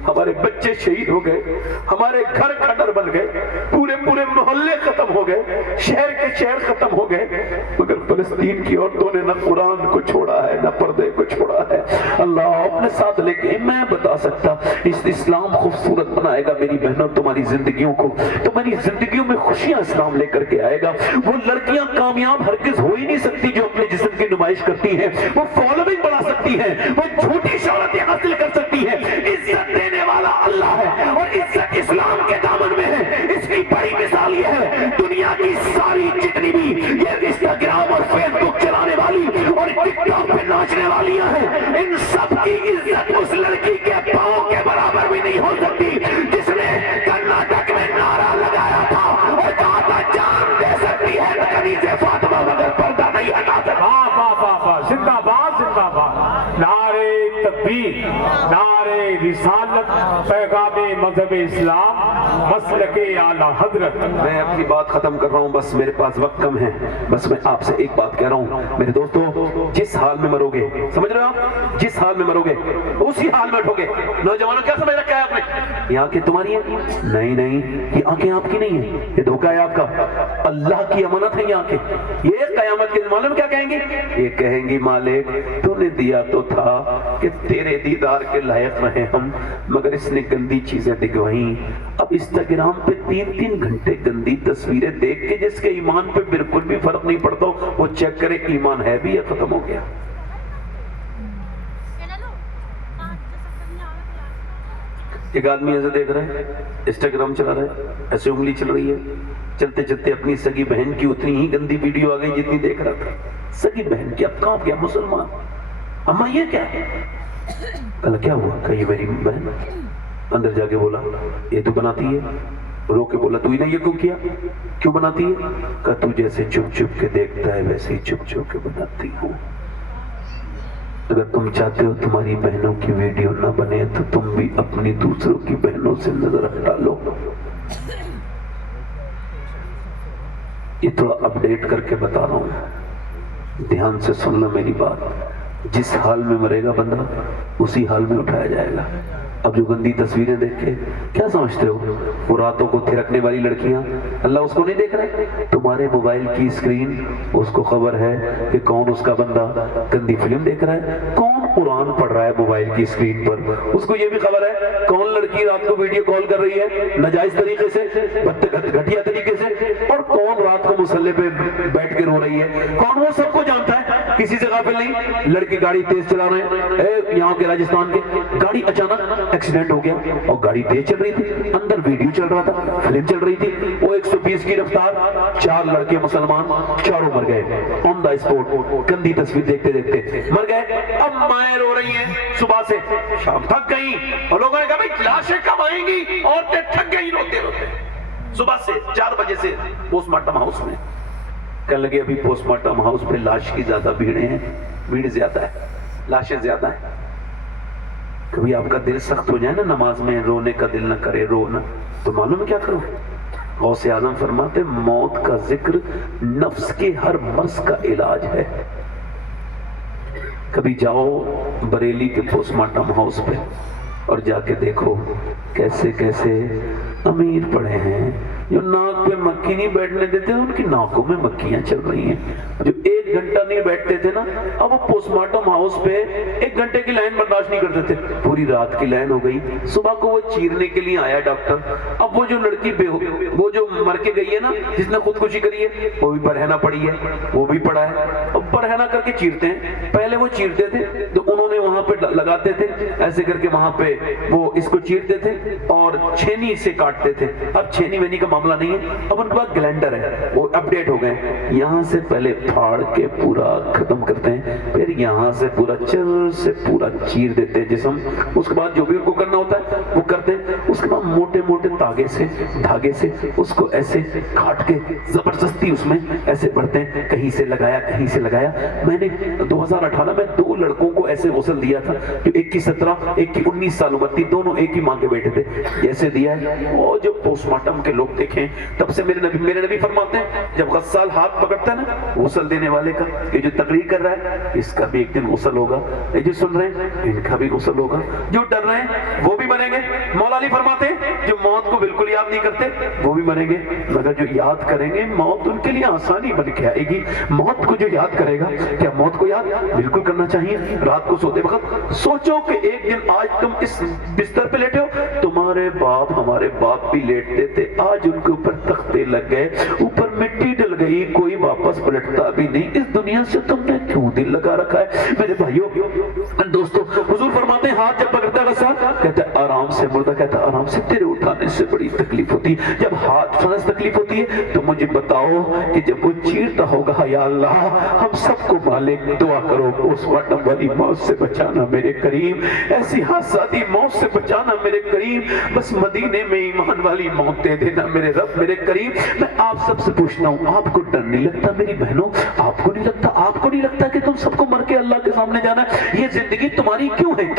ہمارے بچے شہید ہو گئے، ہمارے گھر کھنڈر بن گئے، پورے محلے ختم ہو گئے، شہر کے شہر ختم ہو گئے، مگر فلسطین کی عورتوں نے نہ قرآن کو چھوڑا ہے نہ پردے کو چھوڑا ہے۔ اللہ اپنے ساتھ لے کے میں بتا سکتا اس اسلام خوبصورت بنائے گا میری بہنوں تمہاری زندگیوں کو، تمہاری زندگیوں میں خوشیاں اسلام لے کر کے آئے گا۔ وہ لڑکیاں کامیاب ہرگز ہو ہی نہیں سکتی جو اپنے جسم کی نمائش کرتی ہیں، وہ فالوئنگ بڑھا سکتی ہیں، وہ جھوٹی شہرتیں حاصل کر سکتی ہیں۔ عزت دینے والا اللہ ہے اور عزت اسلام کے دامن میں ہے۔ اس کی بڑی مثال یہ ہے، دنیا کی ساری جتنی بھی یہ انسٹاگرام اور فیس بک چلانے والی اور ٹک ٹاک پہ ناچنے والیاں ہیں، ان سب کی عزت اس لڑکی کے پاؤں کے برابر بھی نہیں ہو سکتی جس نے کرناٹک میں نعرہ لگایا تھا اور کہا تھا جان دے سکتی ہے کنیز فاطمہ مگر پردہ نہیں ہٹا سکتی۔ واہ واہ واہ واہ، زندہ باد زندہ باد، نعرے تکبیر، نعرے رسالت، پیغام مذہب اسلام، مسلک اعلیٰ حضرت۔ میں اپنی بات ختم کر رہا ہوں، بس میرے پاس وقت کم ہے، بس میں آپ سے ایک بات کہہ رہا ہوں میرے دوستو، جس حال میں مرو گے، سمجھ رہے ہو آپ، جس حال میں مرو گے اسی حال میں اٹھو گے۔ نوجوانوں کیا سمجھ رکھا ہے آپ نے؟ یہ آنکھیں تمہاری ہیں؟ نہیں، یہ آنکھیں آپ کی نہیں ہیں، یہ دھوکہ ہے آپ کا، اللہ کی امانت ہے یہ آنکھیں۔ یہ قیامت کے معلوم کیا کہیں گی؟ یہ کہیں گی مالک تو نے دیا تو تھا کہ تیرے دیدار کے لائق رہے ہم، مگر اس نے گندی چیزیں دکھوائیں۔ اب انسٹاگرام پہ 3 گھنٹے گندی تصویریں دیکھ کے جس کے ایمان پہ بالکل بھی فرق نہیں پڑتا وہ چیک کرے ایمان ہے بھی یا ختم ہو گیا۔ ایک آدمی ایسے دیکھ رہا ہے، انسٹاگرام چلا رہا ہے، ایسے انگلی چل رہی ہے، چلتے چلتے اپنی سگی بہن کی اتنی ہی گندی ویڈیو آ گئی جتنی دیکھ رہا تھا۔ سگی بہن کی، اب کہاں گیا مسلمان، اماں یہ کیا ہے؟ کہا کیا ہوا؟ کہ یہ میری بہن۔ اندر جا کے بولا یہ تو بناتی ہے، رو کے بولا تو ہی نے یہ کیوں کیا، کیوں بناتی ہے؟ کہ تو جیسے چھپ چھپ کے دیکھتا ہے ویسے ہی چھپ چھپ کے بناتی ہوں۔ اگر تم چاہتے ہو تمہاری بہنوں کی ویڈیو نہ بنے تو تم بھی اپنی دوسروں کی بہنوں سے نظر ہٹا لو۔ یہ تھوڑا اپڈیٹ کر کے بتا رہا ہوں، دھیان سے سننا میری بات۔ جس حال میں مرے گا بندہ اسی حال میں اٹھایا جائے گا۔ اب جو گندی تصویریں دیکھ کے کیا سمجھتے ہو وہ راتوں کو تھرکنے والی لڑکیاں، اللہ اس کو نہیں دیکھ رہے؟ تمہارے موبائل کی اسکرین اس کو خبر ہے کہ کون اس کا بندہ گندی فلم دیکھ رہا ہے، کون قرآن پڑھ رہا ہے موبائل کی اسکرین پر، اس کو یہ بھی خبر ہے کون لڑکی رات کو ویڈیو کال کر رہی ہے ناجائز طریقے سے، گھٹیا طریقے سے، اور کون رات کو مصلے پہ بیٹھ کے رو رہی ہے، کون، وہ سب کو جانتا ہے، کسی سے غافل نہیں۔ لڑکی گاڑی تیز چلا رہے ہیں، یہاں کے راجستھان کے، گاڑی اچانک ایکسیڈنٹ ہو گیا اور گاڑی تیز چل رہی تھی، اندر ویڈیو چل رہا تھا، فلم چل رہی تھی، وہ 120 کی رفتار، 4 لڑکے مسلمان، چاروں مر گئے آن دا اسپوٹ، گندی تصویر دیکھتے دیکھتے مر گئے۔ اب مائیں رو رہی ہیں صبح سے شام تھک گئی، اور لوگوں نے کہا بھائی لاشیں کب آئیں گی، عورتیں تھک گئی روتے روتے، صبح سے 4 بجے سے پوسٹ مارٹم ہاؤس میں۔ کہنے لگے ابھی پوسٹ مارٹم ہاؤس پہ لاش کی زیادہ بھیڑیں ہیں، بھیڑ زیادہ ہے، لاشیں زیادہ ہیں۔ کبھی آپ کا دل سخت ہو جائے نا نماز میں، رونے کا دل نہ کرے، رونا تو معلوم ہے کیا کرو؟ غوث اعظم فرماتے موت کا ذکر نفس کے ہر مرض کا علاج ہے۔ کبھی جاؤ بریلی کے پوسٹ مارٹم ہاؤس پہ اور جا کے دیکھو کیسے کیسے امیر پڑے ہیں جو ناک پہ مکھی نہیں بیٹھنے دیتے، ان کی ناکوں میں مکھیاں چل رہی ہیں، جو 1 گھنٹہ نہیں بیٹھتے تھے نا اب وہ پوسٹ مارٹم ہاؤس پہ 1 گھنٹے کی لائن برداشت نہیں کرتے تھے، پوری رات کی لائن ہو گئی، صبح کو وہ چیرنے کے لیے آیا ڈاکٹر۔ اب وہ جو لڑکی وہ جو مر کے گئی ہے نا، جس نے خودکشی کری ہے، وہ بھی برہنہ پڑی ہے، وہ بھی پڑا ہے، اب برہنہ کر کے چیرتے ہیں۔ پہلے وہ چیرتے تھے تو انہوں نے وہاں پہ لگاتے تھے ایسے کر کے، وہاں پہ وہ اس کو چیرتے تھے اور چھینی سے کاٹتے تھے۔ اب چھینی وینی کا معاملہ نہیں ہے، اب ان کے پاس گلینڈر ہے، وہ اپ ڈیٹ ہو گئے، یہاں سے پہلے پھاڑ کے پورا ختم کرتے ہیں، پھر یہاں سے پورا چر سے پورا چیر دیتے ہیں جسم. اس کے بعد جو بھی ان کو کرنا ہوتا ہے وہ کرتے ہیں. اس کے بعد موٹے موٹے دھاگے سے اس کو ایسے کاٹ کے زبردستی اس میں ایسے بڑھتے ہیں. کہیں سے لگایا. میں نے 2018 میں 2 لڑکوں کو ایسے غسل دیا تھا, جو ایک کی 17 ایک کی 19 سال عمر تھی, دونوں ایک ہی ماں کے بیٹے تھے. جیسے دیا ہے, اور جو پوسٹ مارٹم کے لوگ دیکھیں, تب سے میرے نبی فرماتے ہیں جب غسال ہاتھ پکڑتا ہے نا غسل دینے والے کا, یہ جو تقریر کر رہا ہے اس کا بھی ایک دن غسل ہوگا, یہ جو سن رہے ہیں ان کا بھی غسل ہوگا, جو ڈر رہے ہیں وہ بھی مریں گے. مولا علی فرماتے ہیں جو موت کو بالکل یاد نہیں کرتے وہ بھی مریں گے, مگر جو یاد کریں گے موت ان کے لیے آسانی بن کے آئے گی. موت کو جو یاد کرے گا, کیا موت کو یاد بالکل کرنا چاہیے. رات کو سوتے وقت سوچو کہ ایک دن آج تم اس بستر پہ لیٹے ہو, تمہارے باپ ہمارے باپ بھی لیٹتے تھے, آج ان کے اوپر تختے لگ گئے, اوپر مٹی ڈل گئی, کوئی واپس پلٹتا بھی نہیں. اس دنیا سے تم نے کیوں دل لگا رکھا ہے میرے بھائیوں دوستو. حضور فرماتے ہیں ہاتھ جب پکڑتا ہے غسال, کہتا ہے آرام سے, مردہ کہتا ہے آرام سے, تیرے اٹھانے سے بڑی تکلیف ہوتی. جب ہاتھ فرض تکلیف ہوتی ہے تو مجھے بتاؤ کہ جب وہ چیرتا ہوگا, یا اللہ ہم سب کو مالک دعا کرو پوسٹ مارٹم والی موت سے بچانا میرے کریم, ایسی حادثاتی موت سے بچانا میرے کریم, بس مدینے میں ایمان والی موت دے دینا میرے رب میرے کریم. میں آپ سب سے پوچھتا ہوں, آپ کو ڈر نہیں لگتا میری بہنوں, آپ کو نہیں لگتا کہ تم سب کو مر کے اللہ کے سامنے جانا ہے. یہ زندگی تمہاری کیوں ہے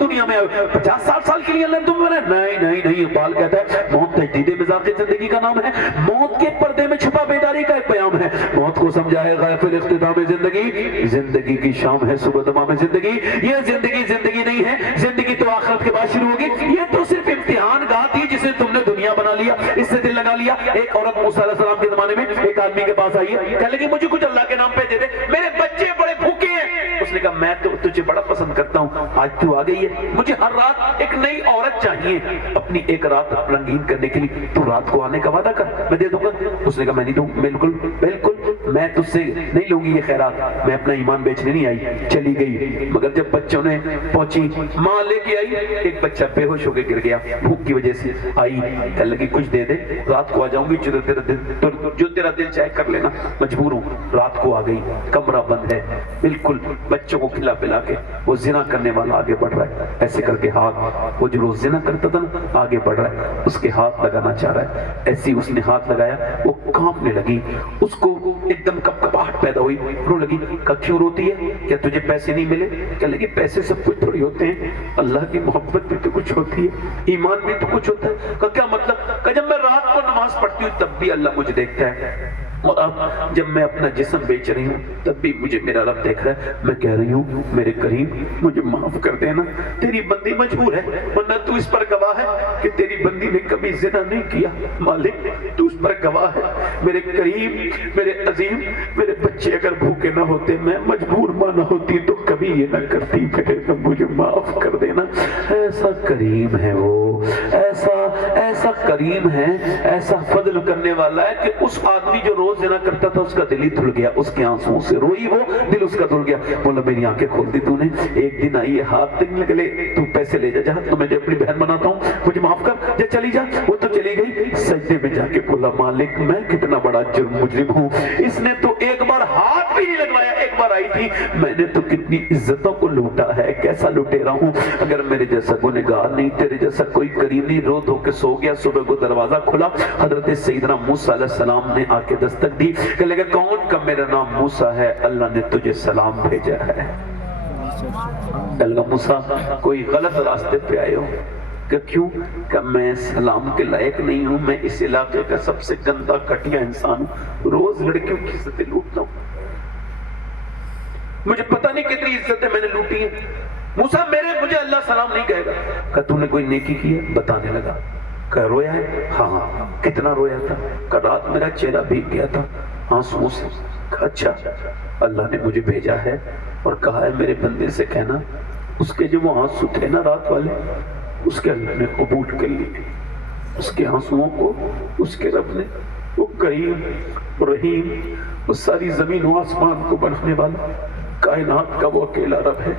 دنیا میں 50-60 سال کے لیے اللہ تم بنا. نہیں, اقبال کہتا ہے موت تجدید مزاق زندگی کا نام ہے, موت کے پردے میں چھپا بیداری کا ایک پیام ہے. موت کو سمجھائے غافل اختتام زندگی کی شام ہے صبح تمام زندگی. یہ زندگی نہیں ہے, زندگی تو آخرت کے بعد شروع ہوگی. یہ تو صرف امتحان گاہ تھی جسے تم نے دنیا بنا لیا, اس سے دل لگا لیا. ایک عورت موسیٰ علیہ السلام کے زمانے میں ایک آدمی کے پاس آئی ہے, کہنے لگی مجھے کچھ اللہ کے نام پہ دے دے, میرے بچے بڑے بھوکے ہیں. اس نے کہا میں تو تجھے بڑا پسند کرتا ہوں, آج تو آ گئی ہے, مجھے ہر رات ایک نئی عورت چاہیے اپنی ایک رات رنگین کرنے کے لیے, تو رات کو آنے کا وعدہ کر, میں دے دوں گا. اس نے کہا میں نہیں دوں, بالکل میں تجھ سے نہیں لوں گی یہ خیرات, میں اپنا ایمان بیچنے نہیں آئی. چلی گئی, مگر جب بچوں نے پہنچی, ماں لے کے آئی, ایک بچہ بے ہوش ہو کے گر گیا بھوک کی وجہ سے. آئی کہنے لگی کچھ دے دے, رات کو آ جاؤں گی, جو تیرا دل چاہے کر لینا, مجبور ہوں. رات کو آ گئی, کمرہ بند ہے بالکل, بچوں کو کھلا پلا کے وہ زنا کرنے والا آگے بڑھ رہا ہے, ایسے کر کے ہاتھ, وہ جو روز زنا کرتا تھا نا آگے بڑھ رہا ہے, اس کے ہاتھ لگانا چاہ رہا ہے. ایسی اس نے ہاتھ لگایا, وہ کانپنے لگی, اس کو ایک دم کپکپاہٹ پیدا ہوئی, رو لگی. کہ کیوں روتی ہے, کیا تجھے پیسے نہیں ملے؟ کہنے لگی پیسے سب کچھ تھوڑی ہوتے ہیں, اللہ کی محبت بھی تو کچھ ہوتی ہے, ایمان بھی تو کچھ ہوتا ہے. کہ کیا مطلب؟ کہ جب میں رات کو نماز پڑھتی ہوں تب بھی اللہ مجھے دیکھتا ہے, اور اب جب میں اپنا جسم بیچ رہی ہوں تب بھی مجھے میرا رب دیکھ رہا ہے. میں کہہ رہی ہوں میرے کریم مجھے معاف کر دینا, تیری بندی مجبور ہے, ورنہ تو اس پر گواہ ہے کہ تیری بندی نے کبھی زنا نہیں کیا. مالک تو اس پر گواہ ہے میرے کریم میرے عظیم, میرے بچے اگر بھوکے نہ ہوتے, میں مجبور ماں نہ ہوتی تو کبھی یہ نہ کرتی, میرے رب مجھے معاف کر دینا. ایسا کریم ہے وہ, ایسا کریم ہے, ایسا فضل کرنے والا ہے کہ اس آدمی جو روز زنا کرتا تھا اس کا دل ہی دھل گیا, اس کے آنسوں سے روئی وہ, دل اس کا دھل گیا. بولا میری آنکھیں کھول دی تو نے, ایک دن آئی ہے ہاتھ تک لے, تو پیسے لے جا, تو میں اپنی بہن بناتا ہوں, مجھے معاف کر, جا چلی جا. وہ تو چلی گئی, سجدے میں جا کے بولا مالک میں کتنا بڑا جرم مجرم ہوں, اس نے تو ایک بار ہاتھ بھی نہیں لگوایا, ایک بار آئی تھی, میں نے تو کتنی عزتوں کو لوٹا ہے, کیسا لٹیرا ہوں. اگر میرے جیسا گنہگار نہیں, تیرے جیسا کوئی کریم نہیں, رو دھو کے سو گیا, صبح کو دروازہ کھلا, حضرت سیدنا موسیٰ علیہ السلام نے آ کے دستک دی. کہ لگا کون؟ کا میرا نام موسیٰ ہے, اللہ نے تجھے سلام بھیجا ہے. کہ موسیٰ کوئی غلط راستے پہ آئے ہو. کہ کیوں؟ کہ میں سلام کے لائق نہیں ہوں, میں اس علاقے کا سب سے گندا گھٹیا انسان ہوں, روز لڑکیوں کی عزتیں لوٹتا ہوں, مجھے پتہ نہیں کتنی عزتیں میں نے لوٹی ہیں. موسیٰ مجھے اللہ سلام نہیں کہے گا. کہ تو نے کوئی نیکی کی ہے؟ بتانے لگا. کہ رویا ہے؟ ہاں. کتنا رویا تھا؟ کہ رات میرا چہرہ بھیگ گیا تھا آنسوؤں سے. کہ اچھا, اللہ نے مجھے بھیجا ہے اور کہا ہے میرے بندے سے کہنا اس کے جو وہ آنسو تھے نا رات والے, اس کے اللہ نے قبول کر لیے, اس کے آنسوؤں کو اس کے رب نے, وہ کریم رحیم, وہ ساری زمین و آسمان کو بنانے والا, کائنات کا وہ اکیلا رب ہے,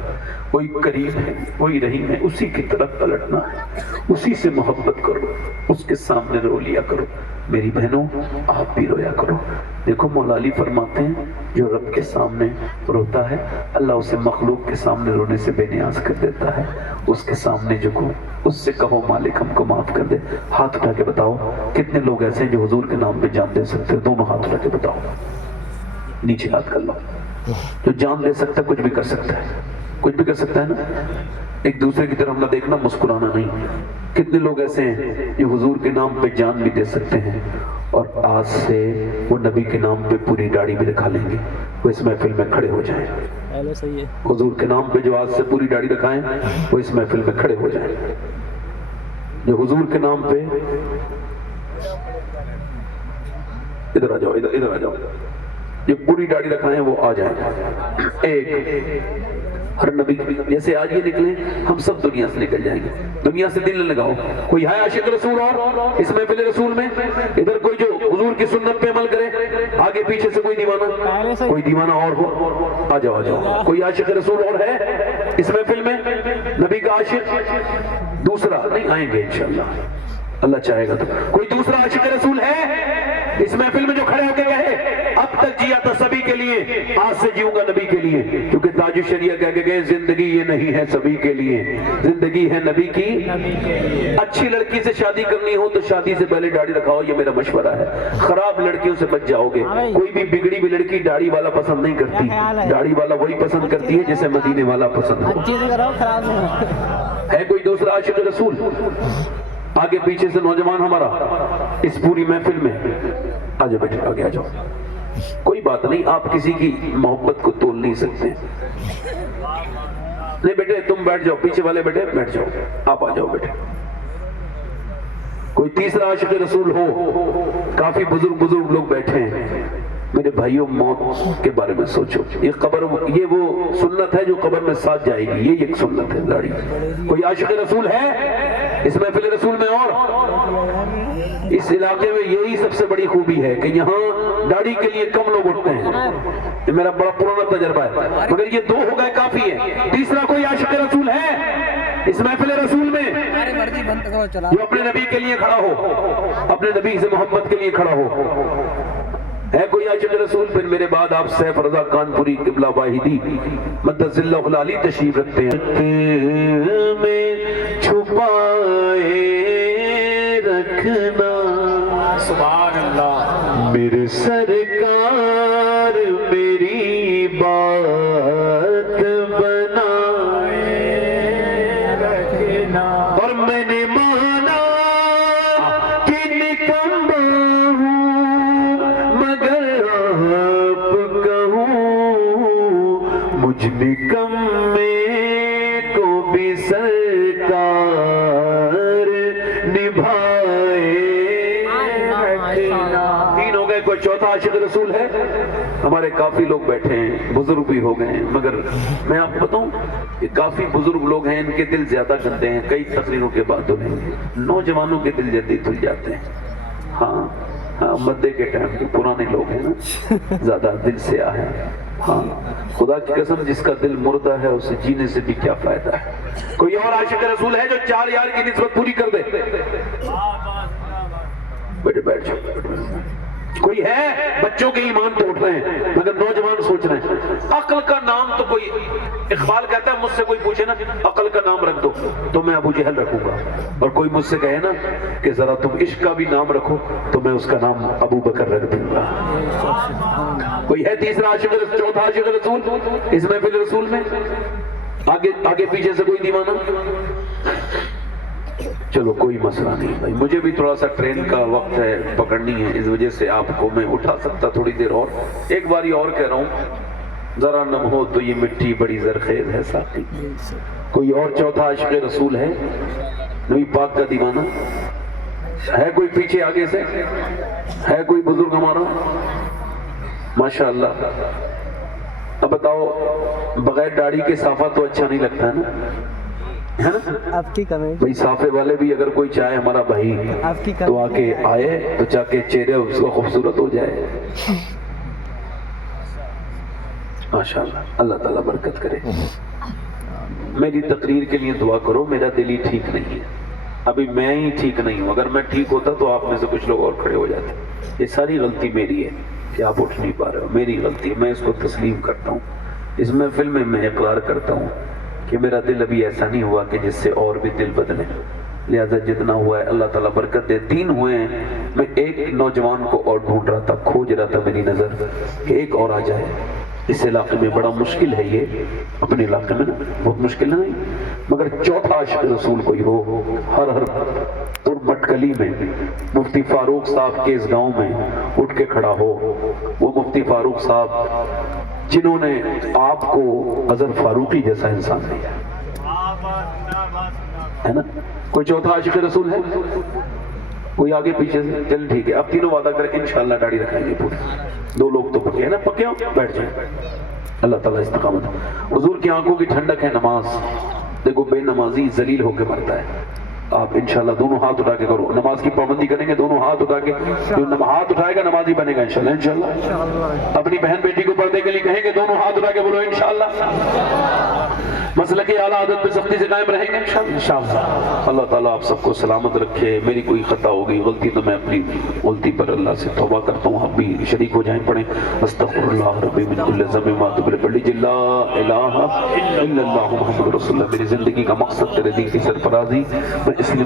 وہی کریم ہے, وہی رحیم ہے, اسی کی طرف پلٹنا ہے, اسی سے محبت کرو, اس کے سامنے رو لیا کرو. میری بہنوں آپ بھی رویا کرو. دیکھو مولا علی فرماتے ہیں جو رب کے سامنے روتا ہے اللہ اسے مخلوق کے سامنے رونے سے بے نیاز کر دیتا ہے. اس کے سامنے جھکو, اس سے کہو مالک ہم کو معاف کر دے. ہاتھ اٹھا کے بتاؤ کتنے لوگ ایسے ہیں جو حضور کے نام پہ جان دے سکتے ہیں؟ دونوں ہاتھ اٹھا کے بتاؤ, نیچے ہاتھ کر لو. جو جان دے سکتا ہے کچھ بھی کر سکتا ہے, کچھ بھی کر سکتا ہے نا. ایک دوسرے کی طرف نہ دیکھنا, مسکرانا نہیں. کتنے لوگ ایسے ہیں جو حضور کے نام پہ جان بھی دے سکتے ہیں اور آج سے وہ نبی کے نام پہ پوری داڑھی بھی رکھا لیں گے, وہ اس محفل میں کھڑے ہو جائیں. صحیح ہے. حضور کے نام پہ جو آج سے پوری داڑھی رکھائیں وہ اس محفل میں کھڑے ہو جائیں. جو حضور کے نام پہ, ادھر آ جاؤ, ادھر آ جاؤ, جو پوری داڑھی رکھائیں وہ آ جائیں. ایک ہر نبی جیسے آج یہ نکلے ہم سب دنیا سے نکل جائیں گے. دنیا سے دل نہ لگاؤ. کوئی ہے عاشق رسول اور اس محفل رسول میں؟ ادھر کوئی جو حضور کی سنت پہ عمل کرے, آگے پیچھے سے کوئی دیوانہ, کوئی دیوانہ اور ہو, آ جاؤ آ جاؤ. کوئی عاشق رسول اور ہے اس محفل میں نبی کا عاشق؟ دوسرا نہیں, آئیں گے انشاءاللہ, اللہ چاہے گا تو. کوئی دوسرا عاشق رسول ہے اس محفل میں جو کھڑے ہو کے کہے اب تک جیا تھا سبھی کے لیے, آج سے جیوں گا نبی کے لیے؟ کیونکہ تاج الشریعہ کہہ کے گئے زندگی یہ نہیں ہے سبھی کے لیے, زندگی ہے نبی کی. اچھی لڑکی سے شادی کرنی ہو تو شادی سے پہلے داڑھی رکھاؤ, یہ میرا مشورہ ہے. خراب لڑکیوں سے بچ جاؤ گے. کوئی بھی بگڑی ہوئی لڑکی داڑھی والا پسند نہیں کرتی, داڑھی والا وہی پسند کرتی ہے جسے مدینے والا پسند ہو. ہے کوئی دوسرا عاشق رسول آگے پیچھے سے نوجوان ہمارا اس پوری محفل میں؟ آ جاؤ بیٹھے, آگے آ جاؤ. کوئی بات نہیں, آپ کسی کی محبت کو تول نہیں سکتے. نہیں بیٹے تم بیٹھ جاؤ, پیچھے والے بیٹھے بیٹھ جاؤ, آپ آ جاؤ بیٹھے. کوئی تیسرا عاشق رسول ہو؟ کافی بزرگ لوگ بیٹھے ہیں. میرے بھائیوں موت کے بارے میں سوچو. یہ قبر, یہ وہ سنت ہے جو قبر میں ساتھ جائے گی, یہ ایک سنت ہے داڑھی. کوئی عاشق رسول ہے اس محفل رسول میں؟ اور اس علاقے میں یہی سب سے بڑی خوبی ہے کہ یہاں داڑھی کے لیے کم لوگ اٹھتے ہیں. یہ میرا بڑا پرانا تجربہ ہے, مگر یہ دو ہو گئے کافی ہے. تیسرا کوئی عاشق رسول ہے اس محفل رسول میں جو اپنے نبی کے لیے کھڑا ہو, اپنے نبی سے محبت کے لیے کھڑا ہو؟ ہے کوئی عاشق رسول؟ پھر میرے بعد آپ سیف رضا کانپوری قبلہ واحدی مدد اللہ العلی تشریف رکھتے ہیں. میں چھپائے رکھنا سبحان اللہ. میرے سرکار میری بات بنائے رکھنا, اور میں نے مانا کہ نکما ہوں مگر آپ کہوں مجھ نکمے کو بھی سرکار نبھائے. تین ہو گئے. کوئی چوتھا عاشق رسول ہے؟ ہمارے کافی لوگ بیٹھے ہیں, بزرگ بھی ہو گئے ہیں, مگر میں آپ کو بتاؤں کہ کافی بزرگ لوگ ہیں, ان کے دل زیادہ گندے ہیں. کئی تقریروں کے بعد دھلیں گے. نوجوانوں کے دل جلدی دھل جاتے ہیں. ہاں ہاں, مدے کے ٹائم کے پرانے لوگ ہیں نا, زیادہ دل سے آئے. ہاں خدا کی قسم جس کا دل مردہ ہے اسے جینے سے بھی کیا فائدہ ہے. کوئی اور عاشق رسول ہے جو 4 یار کی نسبت پوری کر دے؟ بیٹے بیٹھ جاؤ. کوئی ہے بچوں کے ایمان توڑ رہے ہیں مگر نوجوان سوچ رہے ہیں عقل کا نام تو کوئی, اقبال کہتا ہے مجھ سے کوئی پوچھے نا عقل کا نام رکھ دو تو میں ابو جہل رکھوں گا, اور کوئی مجھ سے کہے نا کہ ذرا تم عشق کا بھی نام رکھو تو میں اس کا نام ابو بکر رکھ دوں گا. کوئی ہے تیسرا عاشق رسول, چوتھا عاشق رسول اس محفل رسول میں؟ آگے پیچھے سے کوئی دیوانہ؟ چلو کوئی مسئلہ نہیں بھائی, مجھے بھی تھوڑا سا ٹرین کا وقت ہے, پکڑنی ہے, اس وجہ سے آپ کو میں اٹھا سکتا تھوڑی دیر اور. ایک باری اور کہہ رہا ہوں, ذرا نم ہو تو یہ مٹی بڑی زرخیز ہے ساقی. کوئی اور چوتھا عاشق رسول ہے نبی پاک کا دیوانہ؟ ہے کوئی پیچھے آگے سے؟ ہے کوئی بزرگ ہمارا؟ ماشاءاللہ. اب بتاؤ بغیر داڑھی کے صافہ تو اچھا نہیں لگتا ہے نا, ہے نا؟ آپ کی کمنٹ بھئی صافے والے بھی اگر کوئی چاہے ہمارا بھائی تو آ کے آئے تو جا کے چہرے اس کو خوبصورت ہو جائے. ماشاءاللہ, اللہ تعالیٰ برکت کرے. میری تقریر کے لیے دعا کرو, میرا دل ہی ٹھیک نہیں ہے. ابھی میں ہی ٹھیک نہیں ہوں، اگر میں ٹھیک ہوتا تو آپ میں سے کچھ لوگ اور کھڑے ہو جاتے. یہ ساری غلطی میری ہے کہ آپ اٹھ نہیں پا رہے ہو، میری غلطی ہے، میں اس کو تسلیم کرتا ہوں. اس محفل میں اقرار کرتا ہوں کہ میرا دل ابھی ایسا نہیں ہوا کہ جس سے اور بھی دل بدلے، لہذا جتنا ہوا ہے اللہ تعالیٰ برکت دے. 3 ہوئے ہیں، میں ایک نوجوان کو اور ڈھونڈ رہا تھا، کھوج رہا تھا میری نظر کہ ایک اور آ جائے. اس علاقے میں بڑا مشکل ہے، یہ اپنے علاقے میں نا بہت مشکل ہے، مگر چوتھا عاشق رسول کوئی ہو ہر مٹکلی میں مفتی فاروق صاحب کے اس گاؤں میں اٹھ کے کھڑا ہو. وہ مفتی فاروق صاحب جنہوں نے آپ کو اظہر فاروقی جیسا انسان دیا ہے نا. کوئی چوتھا عاشق رسول ہے؟ کوئی آگے پیچھے سے؟ چل ٹھیک ہے، اب تینوں وعدہ کریں انشاءاللہ داڑھی رکھیں گے پوری. 2 لوگ تو پکے ہیں نا، پکے ہو بیٹھ جائیں. اللہ تعالیٰ استقامت. حضور کی آنکھوں کی ٹھنڈک ہے نماز. دیکھو بے نمازی ذلیل ہو کے مرتا ہے. آپ انشاءاللہ دونوں ہاتھ اٹھا کے کرو، نماز کی پابندی کریں گے، دونوں ہاتھ اٹھا کے. جو ہاتھ اٹھائے گا نمازی بنے گا انشاءاللہ. اپنی بہن بیٹی کو پردے کے لیے کہیں گے، دونوں ہاتھ اٹھا کے بولو انشاءاللہ. مسلک اعلیٰ حضرت پہ سختی سے قائم رہیں گے انشاءاللہ. اللہ تعالیٰ آپ سب کو سلامت رکھے. میری کوئی خطا ہوگی، غلطی تو میں اپنی غلطی پر اللہ سے توبہ کرتا ہوں. آپ بھی شریک ہو جائیں، پڑھیں استغفر اللہ ربی من کل ذنب ما تب پڑھ لیجیے لا الہ الا اللہ محمد رسول اللہ. میری زندگی کا مقصد تیرے دین کی سرفرازی. میں اس لیے